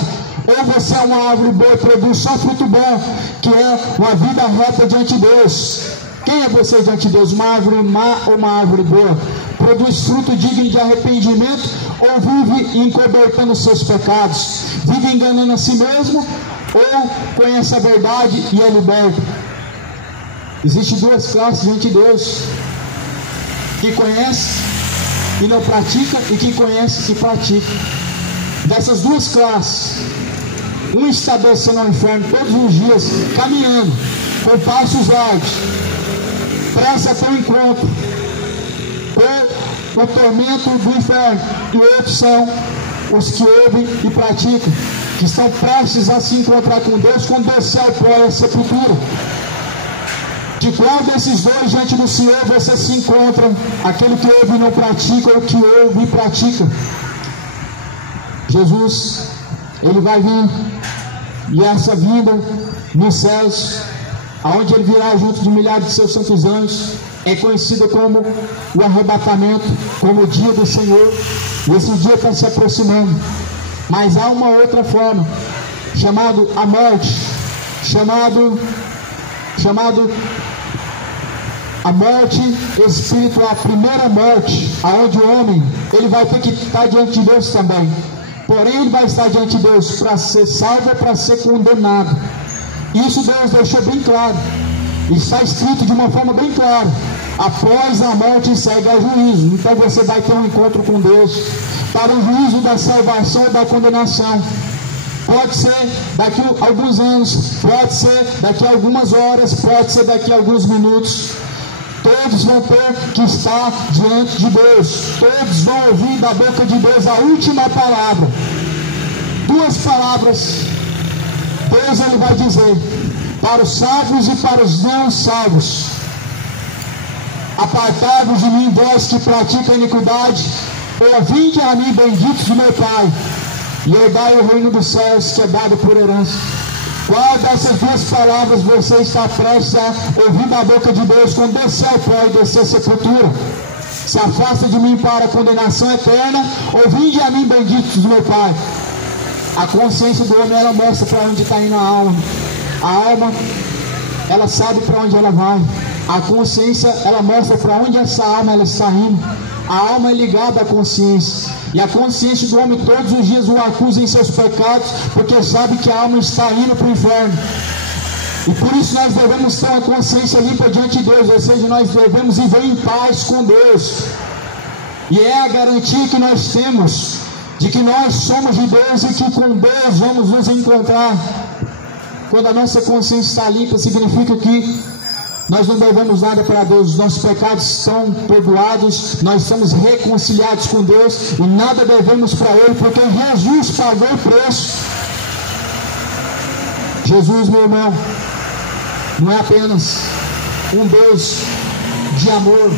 Ou você é uma árvore boa e produz só fruto bom, que é uma vida reta diante de Deus. Quem é você diante de Deus? Uma árvore má ou uma árvore boa? Produz fruto digno de arrependimento ou vive encobertando os seus pecados? Vive enganando a si mesmo ou conhece a verdade e é liberto? Existem duas classes diante de Deus: que conhece e não pratica, e que conhece e pratica. Dessas duas classes, um está descendo ao inferno todos os dias, caminhando com passos largos, presta a teu encontro com o tormento do inferno, e outros são os que ouvem e praticam, que estão prestes a se encontrar com Deus quando descer ao pó e a sepultura. De qual desses dois diante do Senhor você se encontra? Aquele que ouve e não pratica, ou que ouve e pratica? Jesus, ele vai vir, e essa vinda nos céus, aonde ele virá junto de milhares de seus santos anjos, é conhecido como o arrebatamento, como o dia do Senhor. E esse dia está se aproximando. Mas há uma outra forma, chamado a morte, chamado a morte espiritual, a primeira morte, aonde o homem, ele vai ter que estar diante de Deus também. Porém, ele vai estar diante de Deus para ser salvo ou para ser condenado. Isso Deus deixou bem claro. Está escrito de uma forma bem clara: após a morte segue a juízo. Então você vai ter um encontro com Deus para o juízo da salvação ou da condenação. Pode ser daqui a alguns anos, pode ser daqui a algumas horas, pode ser daqui a alguns minutos. Todos vão ter que estar diante de Deus. Todos vão ouvir da boca de Deus a última palavra. Duas palavras Deus, ele vai dizer para os salvos e para os não salvos: apartai-vos de mim, vós que praticam iniquidade, ouvinte a mim, benditos do meu Pai, e herdai o reino dos céus, que é dado por herança. Qual dessas duas palavras você está prestes a ouvir da boca de Deus quando descer ao pó e descer a sepultura? Se afasta de mim para a condenação eterna, ou vinde a mim, benditos do meu Pai. A consciência do homem, ela mostra para onde está indo a alma. A alma, ela sabe para onde ela vai. A consciência, ela mostra para onde essa alma ela está indo. A alma é ligada à consciência. E a consciência do homem todos os dias o acusa em seus pecados, porque sabe que a alma está indo para o inferno. E por isso nós devemos ter uma consciência limpa diante de Deus, ou seja, nós devemos viver em paz com Deus. E é a garantia que nós temos de que nós somos de Deus e que com Deus vamos nos encontrar. Quando a nossa consciência está limpa, significa que nós não devemos nada para Deus, os nossos pecados são perdoados, nós somos reconciliados com Deus e nada devemos para Ele, porque Jesus pagou o preço. Jesus, meu irmão, não é apenas um Deus de amor,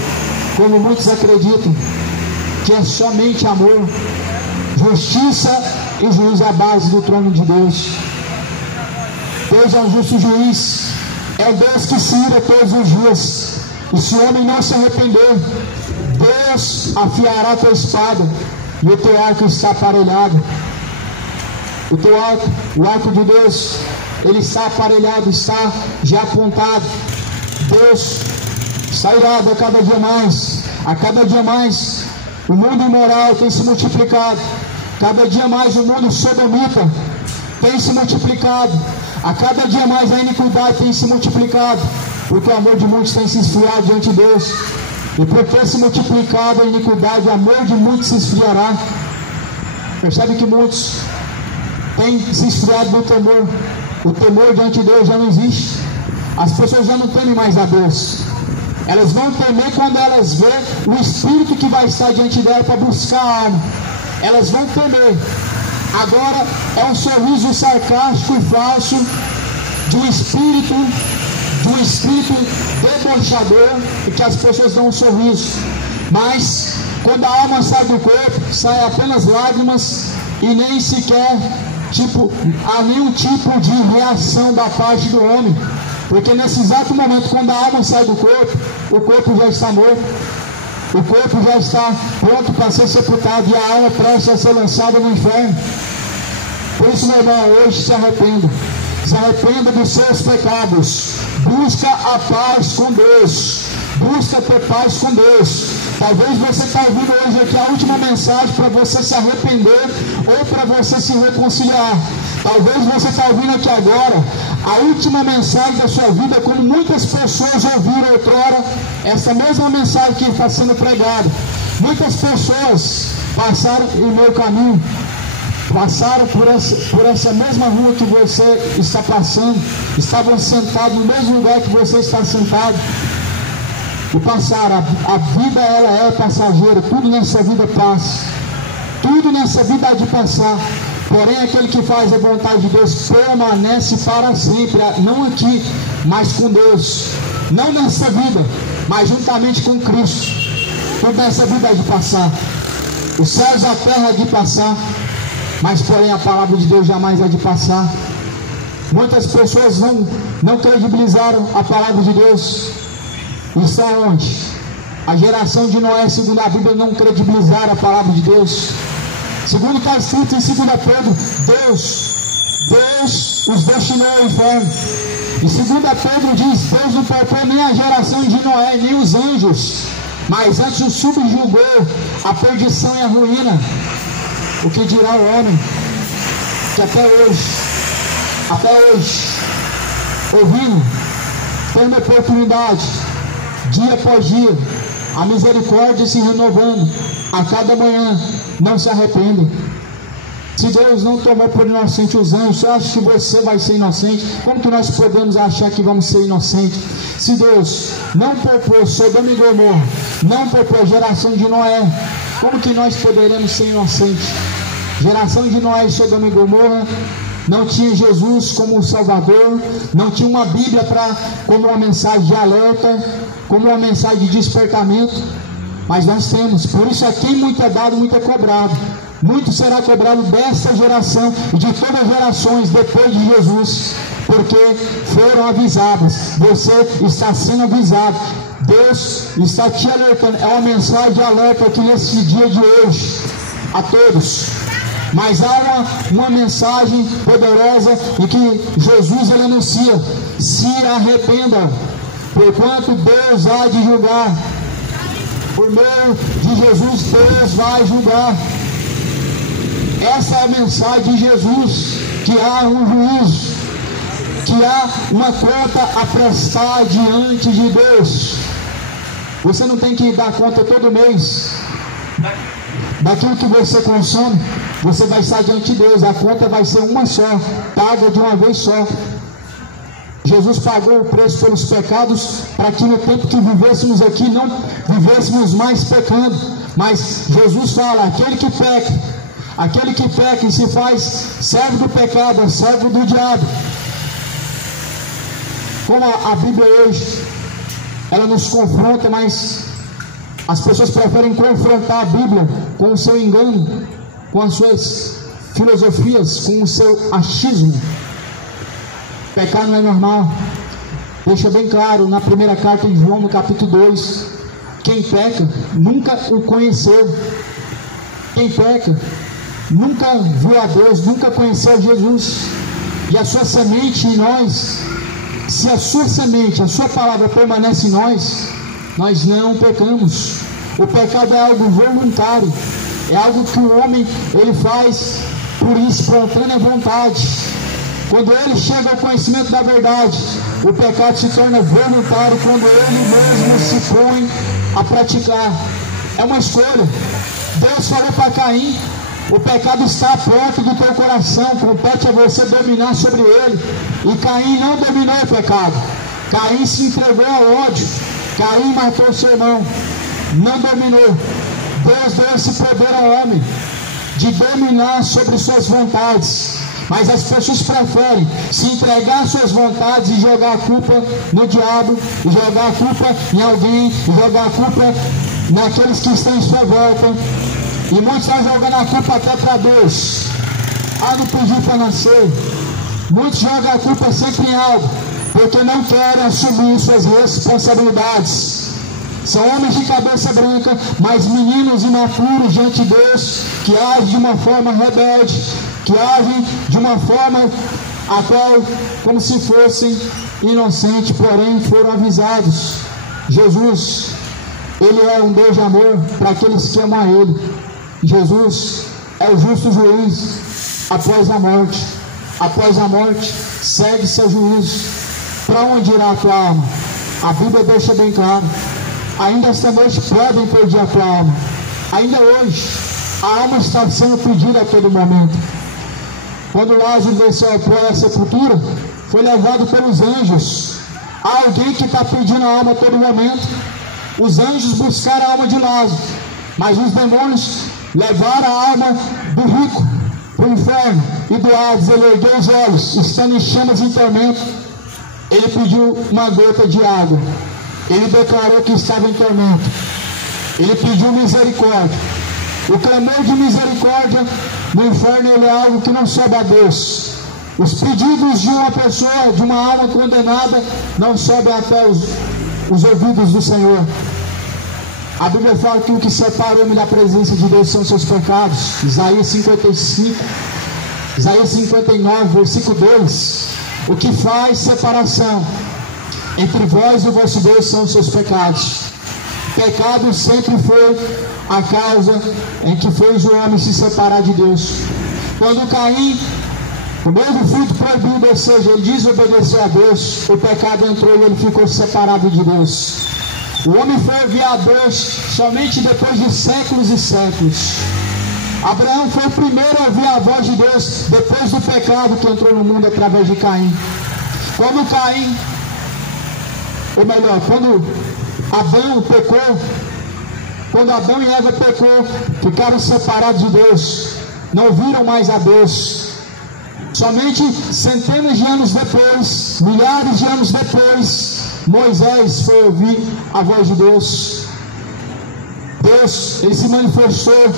como muitos acreditam, que é somente amor. Justiça e juízo é a base do trono de Deus. Deus é um justo juiz. É Deus que se ira todos os dias. E se o homem não se arrepender, Deus afiará a tua espada e o teu arco está aparelhado. O teu arco, o arco de Deus, ele está aparelhado, está já apontado. Deus está irado a cada dia mais. A cada dia mais o mundo imoral tem se multiplicado. Cada dia mais o mundo sodomita tem se multiplicado. A cada dia mais a iniquidade tem se multiplicado, porque o amor de muitos tem se esfriado diante de Deus. E por ter se multiplicado a iniquidade, o amor de muitos se esfriará. Percebe que muitos têm se esfriado no temor. O temor diante de Deus já não existe. As pessoas já não temem mais a Deus. Elas vão temer quando elas veem o Espírito que vai estar diante dela para buscar a alma. Elas vão temer. Agora é um sorriso sarcástico e falso de um espírito debochador, e que as pessoas dão um sorriso. Mas quando a alma sai do corpo, sai apenas lágrimas e nem sequer há nenhum tipo de reação da parte do homem. Porque nesse exato momento, quando a alma sai do corpo, o corpo já está morto. O corpo já está pronto para ser sepultado e a alma prestes a ser lançada no inferno. Por isso, meu irmão, hoje se arrependa. Se arrependa dos seus pecados. Busca a paz com Deus. Busca ter paz com Deus. Talvez você está ouvindo hoje aqui a última mensagem para você se arrepender ou para você se reconciliar. Talvez você está ouvindo aqui agora a última mensagem da sua vida, como muitas pessoas ouviram outrora essa mesma mensagem que está sendo pregada. Muitas pessoas passaram em meu caminho, passaram por essa mesma rua que você está passando, estavam sentados no mesmo lugar que você está sentado, e passaram. A vida, ela é passageira, tudo nessa vida passa, tudo nessa vida há de passar. Porém, aquele que faz a vontade de Deus permanece para sempre, não aqui, mas com Deus. Não nessa vida, mas juntamente com Cristo. Tudo nessa vida há de passar. Os céus e a terra há de passar, mas porém a palavra de Deus jamais há de passar. Muitas pessoas não credibilizaram a palavra de Deus. Estão onde? A geração de Noé, segundo a Bíblia, não credibilizaram a palavra de Deus. Segundo está escrito em 2 Pedro, Deus os destinou ao inferno. E 2 Pedro diz, Deus não poupou nem a geração de Noé, nem os anjos, mas antes os subjugou a perdição e a ruína. O que dirá o homem que até hoje, ouvindo, tendo oportunidade, dia após dia, a misericórdia se renovando a cada manhã, não se arrependem. Se Deus não tomou por inocente os anjos, você acha que você vai ser inocente? Como que nós podemos achar que vamos ser inocentes? Se Deus não poupou Sodoma e Gomorra, não poupou a geração de Noé, como que nós poderemos ser inocentes? Geração de Noé e Sodoma e Gomorra não tinha Jesus como Salvador, não tinha uma Bíblia como uma mensagem de alerta, como uma mensagem de despertamento, mas nós temos. Por isso aqui muito é dado, muito é cobrado. Muito será cobrado desta geração e de todas as gerações depois de Jesus, porque foram avisadas. Você está sendo avisado. Deus está te alertando. É uma mensagem de alerta aqui nesse dia de hoje a todos. Mas há uma mensagem poderosa em que Jesus ele anuncia: se arrependam, porquanto Deus há de julgar. Por meio de Jesus, Deus vai julgar. Essa é a mensagem de Jesus, que há um juízo, que há uma conta a prestar diante de Deus. Você não tem que dar conta todo mês daquilo que você consome. Você vai estar diante de Deus, a conta vai ser uma só, paga de uma vez só. Jesus pagou o preço pelos pecados, para que no tempo que vivêssemos aqui, não vivêssemos mais pecando. Mas Jesus fala: aquele que peca e se faz servo do pecado, é servo do diabo. Como a Bíblia hoje, ela nos confronta, mas as pessoas preferem confrontar a Bíblia com o seu engano, com as suas filosofias, com o seu achismo. Pecar não é normal. Deixa bem claro na primeira carta de João, no capítulo 2, quem peca nunca o conheceu. Quem peca nunca viu a Deus, nunca conheceu Jesus. E a sua semente em nós, se a sua semente, a sua palavra permanece em nós, nós não pecamos. O pecado é algo voluntário. é algo que o homem ele faz por espontânea vontade. Quando ele chega ao conhecimento da verdade, o pecado se torna voluntário quando ele mesmo se põe a praticar. É uma escolha. Deus falou para Caim: o pecado está à porta do teu coração, compete a você dominar sobre ele. E Caim não dominou o pecado. Caim se entregou ao ódio. Caim matou seu irmão. Não dominou. Deus deu esse poder ao homem de dominar sobre suas vontades. Mas as pessoas preferem se entregar às suas vontades e jogar a culpa no diabo, e jogar a culpa em alguém, e jogar a culpa naqueles que estão em sua volta. E muitos estão jogando a culpa até para Deus. Não pediu para nascer. Muitos jogam a culpa sempre em algo, porque não querem assumir suas responsabilidades. São homens de cabeça branca, mas meninos imaturos diante de Deus, que agem de uma forma rebelde, que agem de uma forma a qual, como se fossem inocentes, porém foram avisados. Jesus, Ele é um Deus de amor para aqueles que amam a Ele. Jesus é o justo juiz após a morte. Após a morte, segue seu juízo. Para onde irá a tua alma? A Bíblia deixa bem claro. Ainda esta noite podem perder a tua alma. Ainda hoje, a alma está sendo pedida a todo momento. Quando Lázaro desceu a sepultura, foi levado pelos anjos. Há alguém que está pedindo a alma a todo momento. Os anjos buscaram a alma de Lázaro, mas os demônios levaram a alma do rico para o inferno. E do Hades ele ergueu os olhos, estando em chamas em tormento. Ele pediu uma gota de água. Ele declarou que estava em tormento. Ele pediu misericórdia. O clamor de misericórdia no inferno ele é algo que não sobe a Deus. Os pedidos de uma pessoa, de uma alma condenada, não sobem até os ouvidos do Senhor. A Bíblia fala que o que separa o homem da presença de Deus são seus pecados. Isaías 59, versículo 2. O que faz separação entre vós e o vosso Deus são os seus pecados. Pecado sempre foi a causa em que fez o homem se separar de Deus. Quando Caim, o mesmo fruto proibido, ou seja, ele desobedeceu a Deus, o pecado entrou e ele ficou separado de Deus. O homem foi ouvir a Deus somente depois de séculos e séculos. Abraão foi o primeiro a ouvir a voz de Deus depois do pecado que entrou no mundo através de Caim. Quando Adão pecou, quando Adão e Eva pecou, ficaram separados de Deus, não ouviram mais a Deus. Somente centenas de anos depois, milhares de anos depois, Moisés foi ouvir a voz de Deus. Deus, ele se manifestou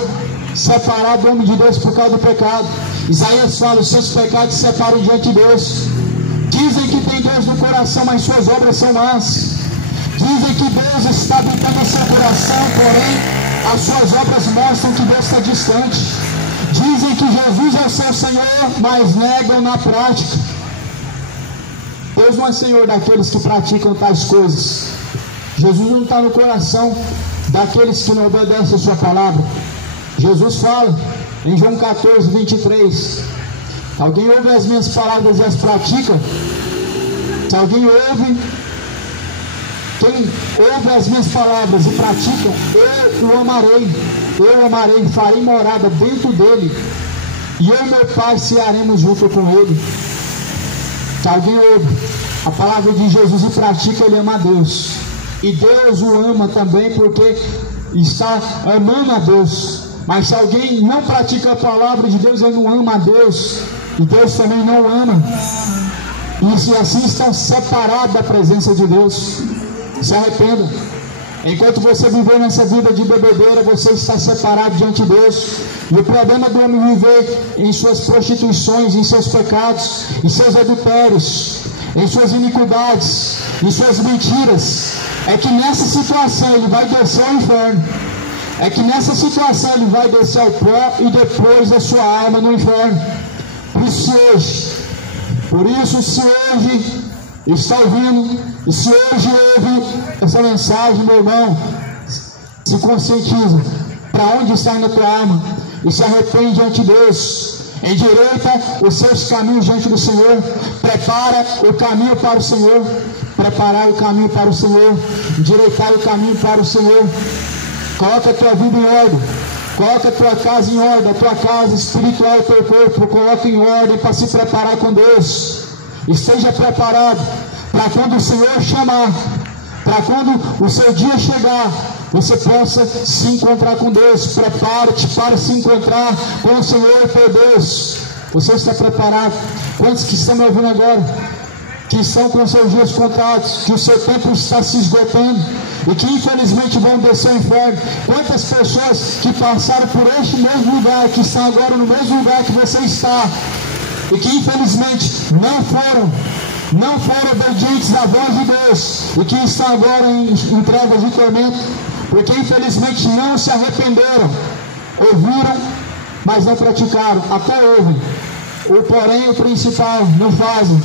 separado do homem de Deus por causa do pecado. Isaías fala: os seus pecados se separam diante de Deus. Dizem que tem Deus no coração, mas suas obras são más. Dizem que Deus está habitando no seu coração, porém as suas obras mostram que Deus está distante. Dizem que Jesus é o seu Senhor, mas negam na prática. Deus não é Senhor daqueles que praticam tais coisas. Jesus não está no coração daqueles que não obedecem a sua palavra. Jesus fala em João 14, 23: alguém ouve as minhas palavras e as pratica? Se alguém quem ouve as minhas palavras e pratica, eu o amarei, farei morada dentro dele, e eu e meu Pai cearemos junto com ele. Se alguém ouve a palavra de Jesus e pratica, ele ama a Deus, e Deus o ama também, porque está amando a Deus. Mas se alguém não pratica a palavra de Deus, ele não ama a Deus, e Deus também não ama, e se assim estão separados da presença de Deus. Se arrependa. Enquanto você viver nessa vida de bebedeira, você está separado diante de Deus. E o problema do homem viver em suas prostituições, em seus pecados, em seus adultérios, em suas iniquidades, em suas mentiras, é que nessa situação ele vai descer ao inferno. É que nessa situação ele vai descer ao pó e depois a sua alma no inferno. Por isso, se hoje está ouvindo, e se hoje ouve essa mensagem, meu irmão, se conscientiza, para onde está indo a tua alma e se arrepende diante de Deus. Endireita os seus caminhos diante do Senhor. Prepara o caminho para o Senhor. Preparar o caminho para o Senhor. Endireitar o caminho para o Senhor. Coloca a tua vida em ordem. Coloca a tua casa em ordem. A tua casa espiritual, o teu corpo, coloca em ordem para se preparar com Deus. Esteja preparado para quando o Senhor chamar, para quando o seu dia chegar, você possa se encontrar com Deus. Prepare-te para se encontrar com o Senhor teu Deus. Você está preparado? Quantos que estão me ouvindo agora, que estão com seus dias contados, que o seu tempo está se esgotando e que infelizmente vão descer ao inferno? Quantas pessoas que passaram por este mesmo lugar, que estão agora no mesmo lugar que você está e que infelizmente não foram obedientes à voz de Deus e que estão agora em trevas de tormento, porque infelizmente não se arrependeram, ouviram, mas não praticaram. Até ouvem, porém o principal não fazem,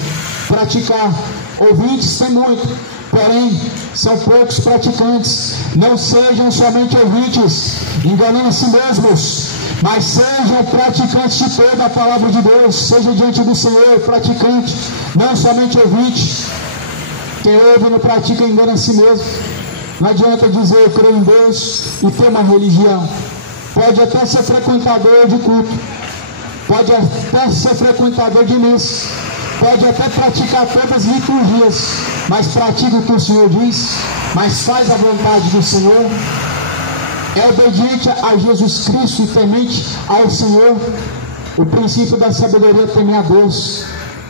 praticar. Ouvintes tem muito, porém são poucos praticantes. Não sejam somente ouvintes, enganando a si mesmos, mas sejam praticantes de toda a palavra de Deus. Seja diante do Senhor praticante, não somente ouvinte. Quem ouve e não pratica engana a si mesmo. Não adianta dizer eu creio em Deus e ter uma religião. Pode até ser frequentador de culto, pode até ser frequentador de missa, pode até praticar todas as liturgias, mas pratica o que o Senhor diz, mas faz a vontade do Senhor. É obediente a Jesus Cristo e temente ao Senhor. O princípio da sabedoria é temer a Deus.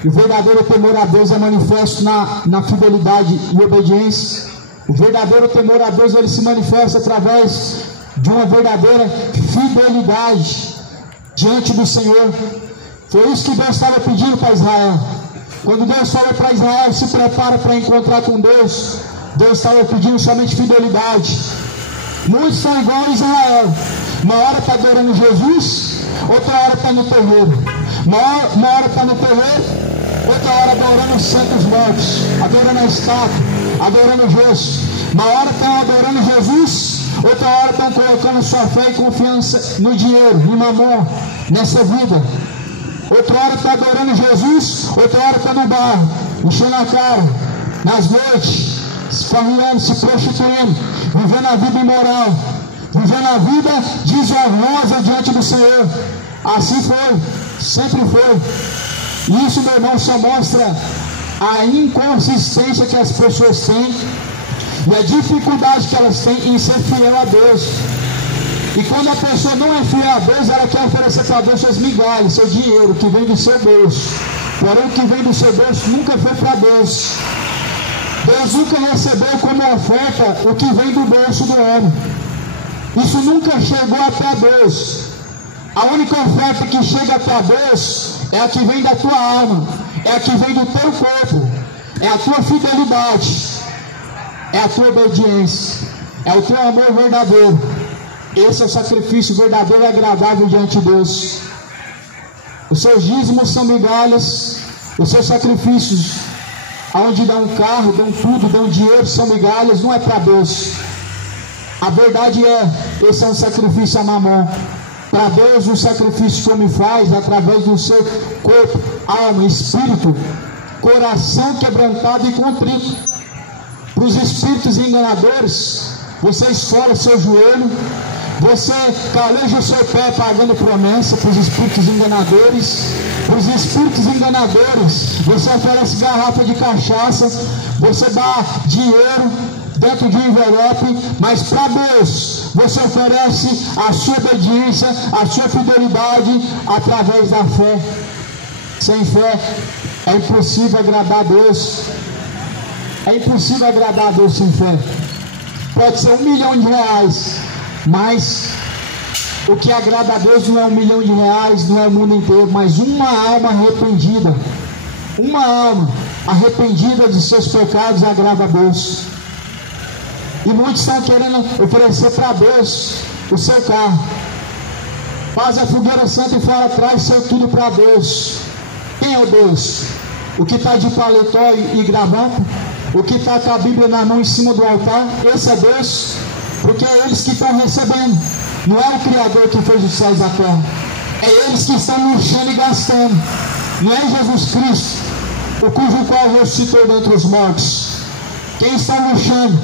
O verdadeiro temor a Deus é manifesto na fidelidade e obediência. O verdadeiro temor a Deus, ele se manifesta através de uma verdadeira fidelidade diante do Senhor. Foi isso que Deus estava pedindo para Israel. Quando Deus falou para Israel, se prepara para encontrar com Deus, Deus estava pedindo somente fidelidade. Muitos são igual a Israel. Uma hora está adorando Jesus, outra hora está no terreiro. Uma hora está no terreiro, outra hora adorando os santos mortos, adorando a estátua, adorando o gesso. Uma hora estão adorando Jesus, outra hora estão colocando sua fé e confiança no dinheiro, no mamon, nessa vida. Outra hora está adorando Jesus, outra hora está no bar, enchendo a cara, nas noites, se farriando, se prostituindo, vivendo a vida imoral, vivendo a vida desonrosa diante do Senhor. Assim foi, sempre foi. E isso, meu irmão, só mostra a inconsistência que as pessoas têm e a dificuldade que elas têm em ser fiel a Deus. E quando a pessoa não é fiel a Deus, ela quer oferecer para Deus suas migalhas, seu dinheiro, que vem do seu bolso. Porém, o que vem do seu bolso nunca foi para Deus. Deus nunca recebeu como oferta o que vem do bolso do homem. Isso nunca chegou até Deus. A única oferta que chega até Deus é a que vem da tua alma, é a que vem do teu corpo, é a tua fidelidade, é a tua obediência, é o teu amor verdadeiro. Esse é o sacrifício verdadeiro e agradável diante de Deus. Os seus dízimos são migalhas, os seus sacrifícios, aonde dão um carro, dão tudo, dão dinheiro, são migalhas, não é para Deus. A verdade é, esse é um sacrifício a mamão. Para Deus, o sacrifício que o homem faz através do seu corpo, alma, espírito, coração quebrantado e contrito. Para os espíritos enganadores, você esfora o seu joelho, você caleja o seu pé pagando promessa. Para os espíritos enganadores, você oferece garrafa de cachaça, você dá dinheiro dentro de um envelope, mas para Deus você oferece a sua obediência, a sua fidelidade através da fé. Sem fé é impossível agradar a Deus. É impossível agradar a Deus sem fé. Pode ser R$1 milhão, mas o que agrada a Deus não é R$1 milhão, não é o mundo inteiro, mas uma alma arrependida. Uma alma arrependida de seus pecados agrada a Deus. E muitos estão querendo oferecer para Deus o seu carro. Faz a fogueira santa e fala, traz seu tudo para Deus. Quem é o Deus? O que está de paletó e gravata? O que está com a Bíblia na mão em cima do altar? Esse é Deus? Porque é eles que estão recebendo. Não é o Criador que fez os céus e a terra. É eles que estão murchando e gastando. Não é Jesus Cristo, o cujo qual ressuscitou dentre os mortos. Quem está murchando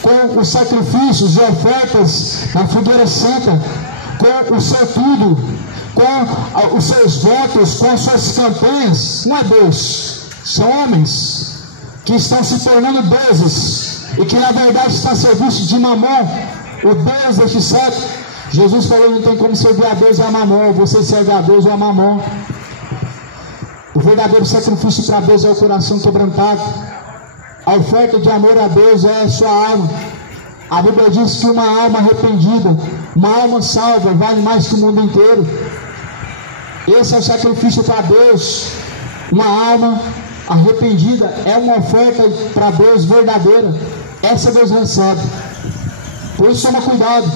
com os sacrifícios e ofertas na fogueira santa, com o seu tudo, com os seus votos, com as suas campanhas, não é Deus. São homens que estão se tornando deuses e que na verdade está a serviço de Mamon, o Deus deste século. Jesus falou: não tem como servir a Deus e a Mamon. Você serve a Deus ou a Mamon. O verdadeiro sacrifício para Deus é o coração quebrantado. A oferta de amor a Deus é a sua alma. A Bíblia diz que uma alma arrependida, uma alma salva, vale mais que o mundo inteiro. Esse é o sacrifício para Deus. Uma alma arrependida é uma oferta para Deus verdadeira. Essa Deus recebe. Por isso toma cuidado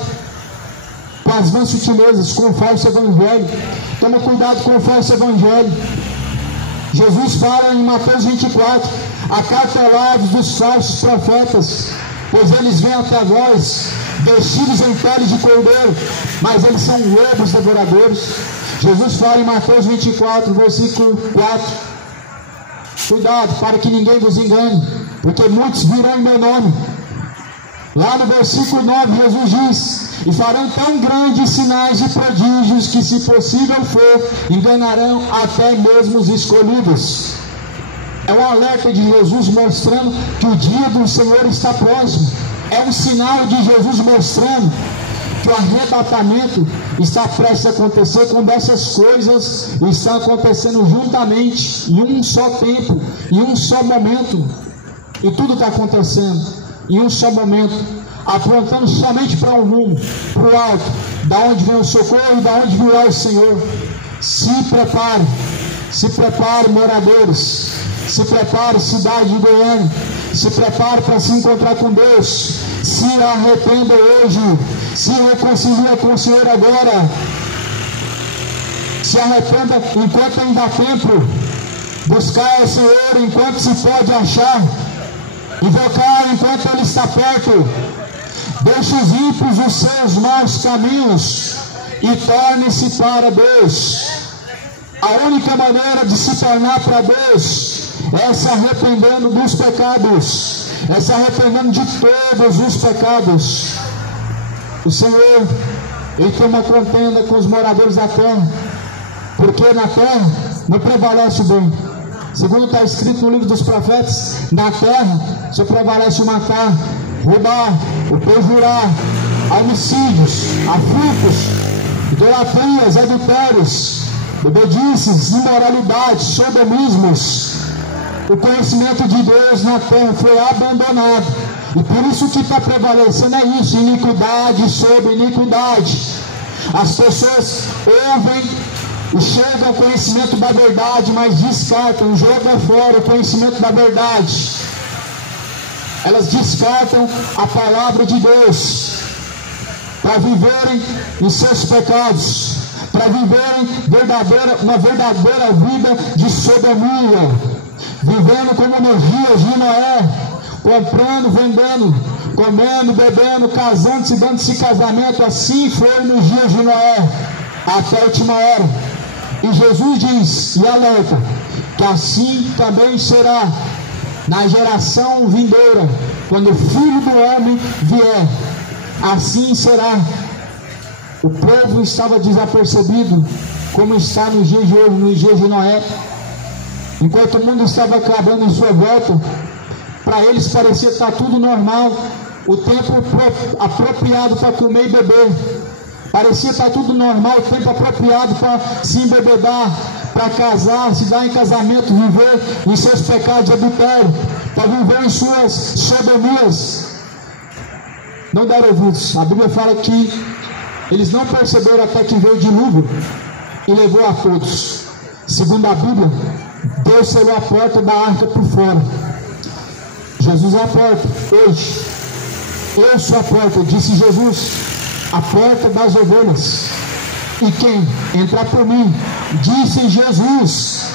com as vãs sutilezas, com o falso evangelho. Toma cuidado com o falso evangelho. Jesus fala em Mateus 24: acartelados dos falsos profetas, pois eles vêm até vós vestidos em pele de cordeiro, mas eles são lobos devoradores. Jesus fala em Mateus 24, versículo 4: cuidado para que ninguém vos engane, porque muitos virão em meu nome. Lá no versículo 9, Jesus diz: e farão tão grandes sinais e prodígios que, se possível for, enganarão até mesmo os escolhidos. É um alerta de Jesus mostrando que o dia do Senhor está próximo. É um sinal de Jesus mostrando que o arrebatamento está prestes a acontecer, quando essas coisas estão acontecendo juntamente, em um só tempo, em um só momento. E tudo está acontecendo em um só momento, apontando somente para um rumo, para o alto, da onde vem o socorro e da onde virá o Senhor. Se prepare, moradores, se prepare, cidade de Goiânia, se prepare para se encontrar com Deus. Se arrependa hoje, se reconcilia com o Senhor agora, se arrependa enquanto ainda há tempo, buscar o Senhor enquanto se pode achar, invocar enquanto Ele está perto. Deixe os ímpios os seus maus caminhos e torne-se para Deus. A única maneira de se tornar para Deus é se arrependendo dos pecados, é se arrependendo de todos os pecados. O Senhor, Ele tem uma contenda com os moradores da terra, porque na terra não prevalece o bem. Segundo está escrito no livro dos profetas, na terra só prevalece o matar, roubar, o perjurar, homicídios, aflitos, idolatrias, adultérios, bebedices, imoralidades, sodomismos. O conhecimento de Deus na terra foi abandonado, e por isso que está prevalecendo é isso: iniquidade sobre iniquidade. As pessoas ouvem e chegam ao conhecimento da verdade, mas descartam, jogam fora o conhecimento da verdade. Elas descartam a palavra de Deus para viverem em seus pecados, para viverem uma verdadeira vida de sodomia, vivendo como nos dias de Noé, comprando, vendendo, comendo, bebendo, casando-se, dando-se casamento. Assim foi nos dias de Noé, até a última hora. E Jesus diz e alerta que assim também será na geração vindoura, quando o Filho do Homem vier. Assim será. O povo estava desapercebido, como está nos dias de hoje, nos dias de Noé. Enquanto o mundo estava acabando em sua volta, para eles parecia estar tudo normal, o tempo apropriado para comer e beber. Parecia estar tudo normal, o tempo apropriado para se embebedar, para casar, se dar em casamento, viver em seus pecados de adultério, para viver em suas sodomias. Não deram ouvidos. A Bíblia fala que eles não perceberam até que veio o dilúvio e levou a todos. Segundo a Bíblia, Deus selou a porta da arca por fora. Jesus é a porta. Hoje, eu sou a porta, disse Jesus, a porta das ovelhas. E quem entrar por mim, disse Jesus,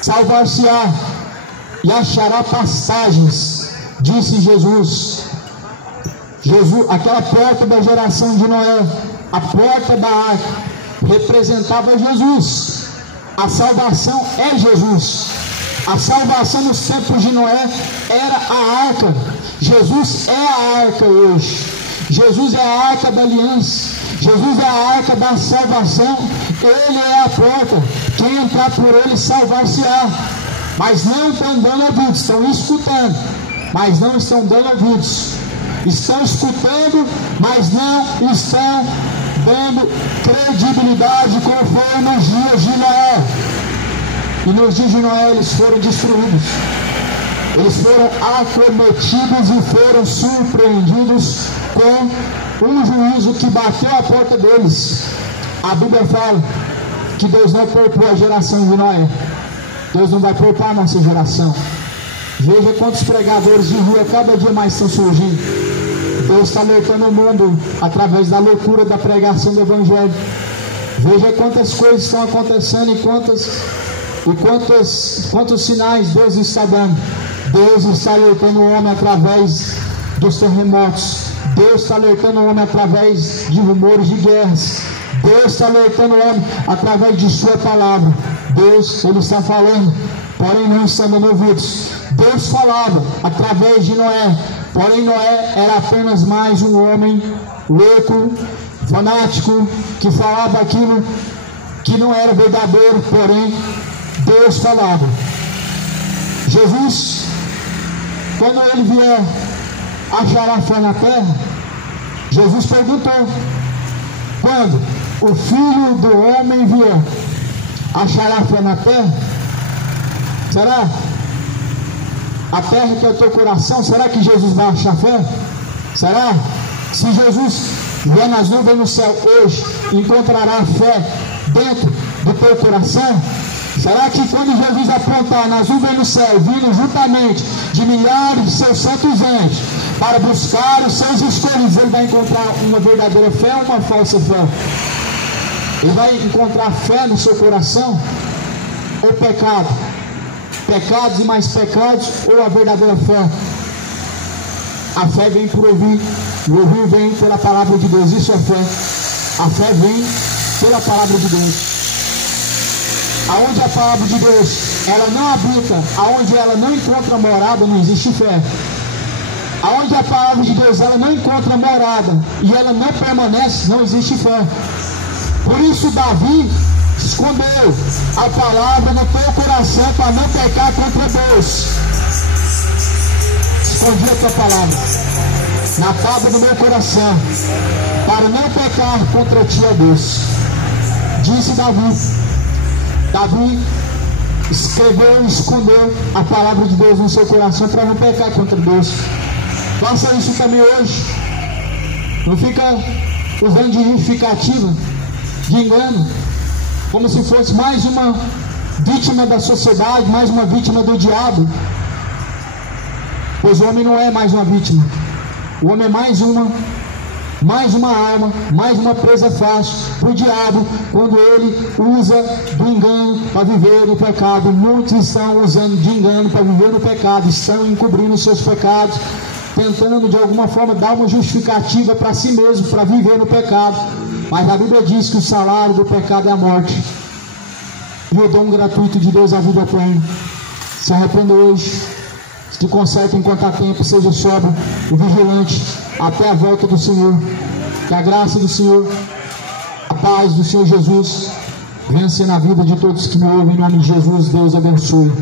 salvar-se-á e achará passagens, disse Jesus. Aquela porta da geração de Noé A porta da arca representava Jesus. A salvação é Jesus. A salvação nos tempos de Noé era a arca. Jesus é a arca hoje. Jesus é a arca da aliança. Jesus é a arca da salvação. Ele é a porta. Quem entrar por ele salvar-se-á. Mas não estão dando ouvidos, estão escutando, mas não estão dando ouvidos. Estão escutando, mas não estão dando credibilidade, como foi nos dias de Noé. E nos dias de Noé eles foram destruídos. Eles foram acometidos e foram surpreendidos com um juízo que bateu a porta deles. A Bíblia fala que Deus não poupou a geração de Noé. Deus não vai poupar a nossa geração. Veja quantos pregadores de rua cada dia mais estão surgindo. Deus está alertando o mundo através da loucura da pregação do Evangelho. Veja quantas coisas estão acontecendo e quantos sinais Deus está dando. Deus está alertando o homem através dos terremotos. Deus está alertando o homem através de rumores de guerras. Deus está alertando o homem através de sua palavra. Deus, Ele está falando, porém não está dando ouvidos. Deus falava através de Noé, porém Noé era apenas mais um homem louco, fanático, que falava aquilo que não era verdadeiro, porém Deus falava. Jesus, quando Ele vier achará fé na terra, Jesus perguntou: quando o Filho do Homem vier, achará fé na terra? Será? A terra que é o teu coração, será que Jesus vai achar fé? Será? Se Jesus vier nas nuvens no céu hoje, encontrará fé dentro do teu coração? Será que quando Jesus apontar nas nuvens no céu, vindo juntamente de milhares de seus santos anjos, para buscar os seus escolhidos, ele vai encontrar uma verdadeira fé ou uma falsa fé? Ele vai encontrar fé no seu coração ou pecado? Pecados e mais pecados ou a verdadeira fé? A fé vem por ouvir, o ouvir vem pela palavra de Deus. Isso é fé. A fé vem pela palavra de Deus. Aonde a palavra de Deus ela não habita, aonde ela não encontra morada, não existe fé. Aonde a palavra de Deus ela não encontra morada e ela não permanece, não existe fé. Por isso Davi escondeu a palavra no teu coração para não pecar contra Deus. Escondi a tua palavra na tábua do meu coração para não pecar contra ti, ó Deus. Disse Davi. Davi escreveu e escondeu a palavra de Deus no seu coração para não pecar contra Deus. Faça isso também hoje. Não fica usando de justificativa, de engano, como se fosse mais uma vítima da sociedade, mais uma vítima do diabo. Pois o homem não é mais uma vítima. O homem é mais uma arma, mais uma presa fácil para o diabo, quando ele usa do engano para viver no pecado. Muitos estão usando de engano para viver no pecado, estão encobrindo os seus pecados, tentando de alguma forma dar uma justificativa para si mesmo, para viver no pecado. Mas a Bíblia diz que o salário do pecado é a morte, e o dom gratuito de Deus é a vida plena. Se arrependa hoje, se te conserte enquanto há tempo, seja sóbrio e vigilante até a volta do Senhor. Que a graça do Senhor, a paz do Senhor Jesus venha ser na vida de todos que me ouvem. Em nome de Jesus, Deus abençoe.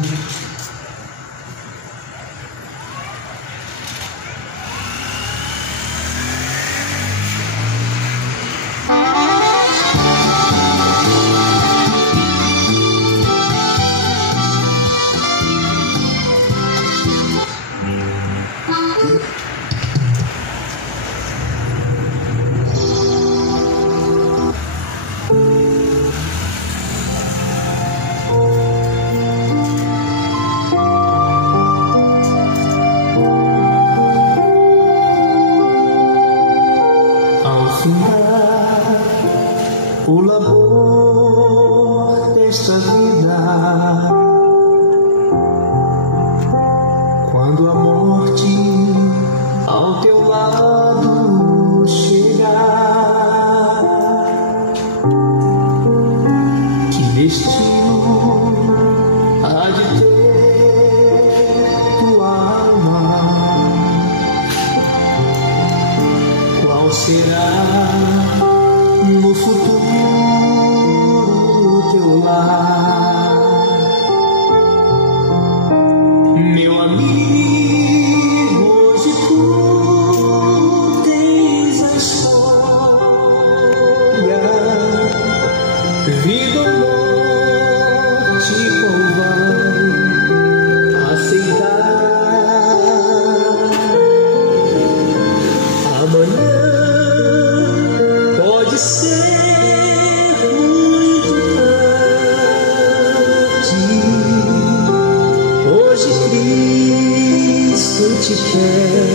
te quer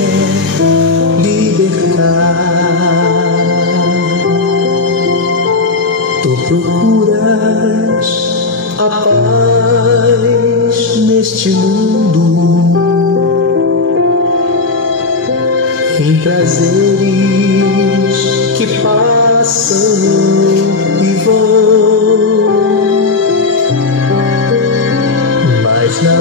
libertar. Tu procuras a paz neste mundo, em prazeres que passam e vão, mas na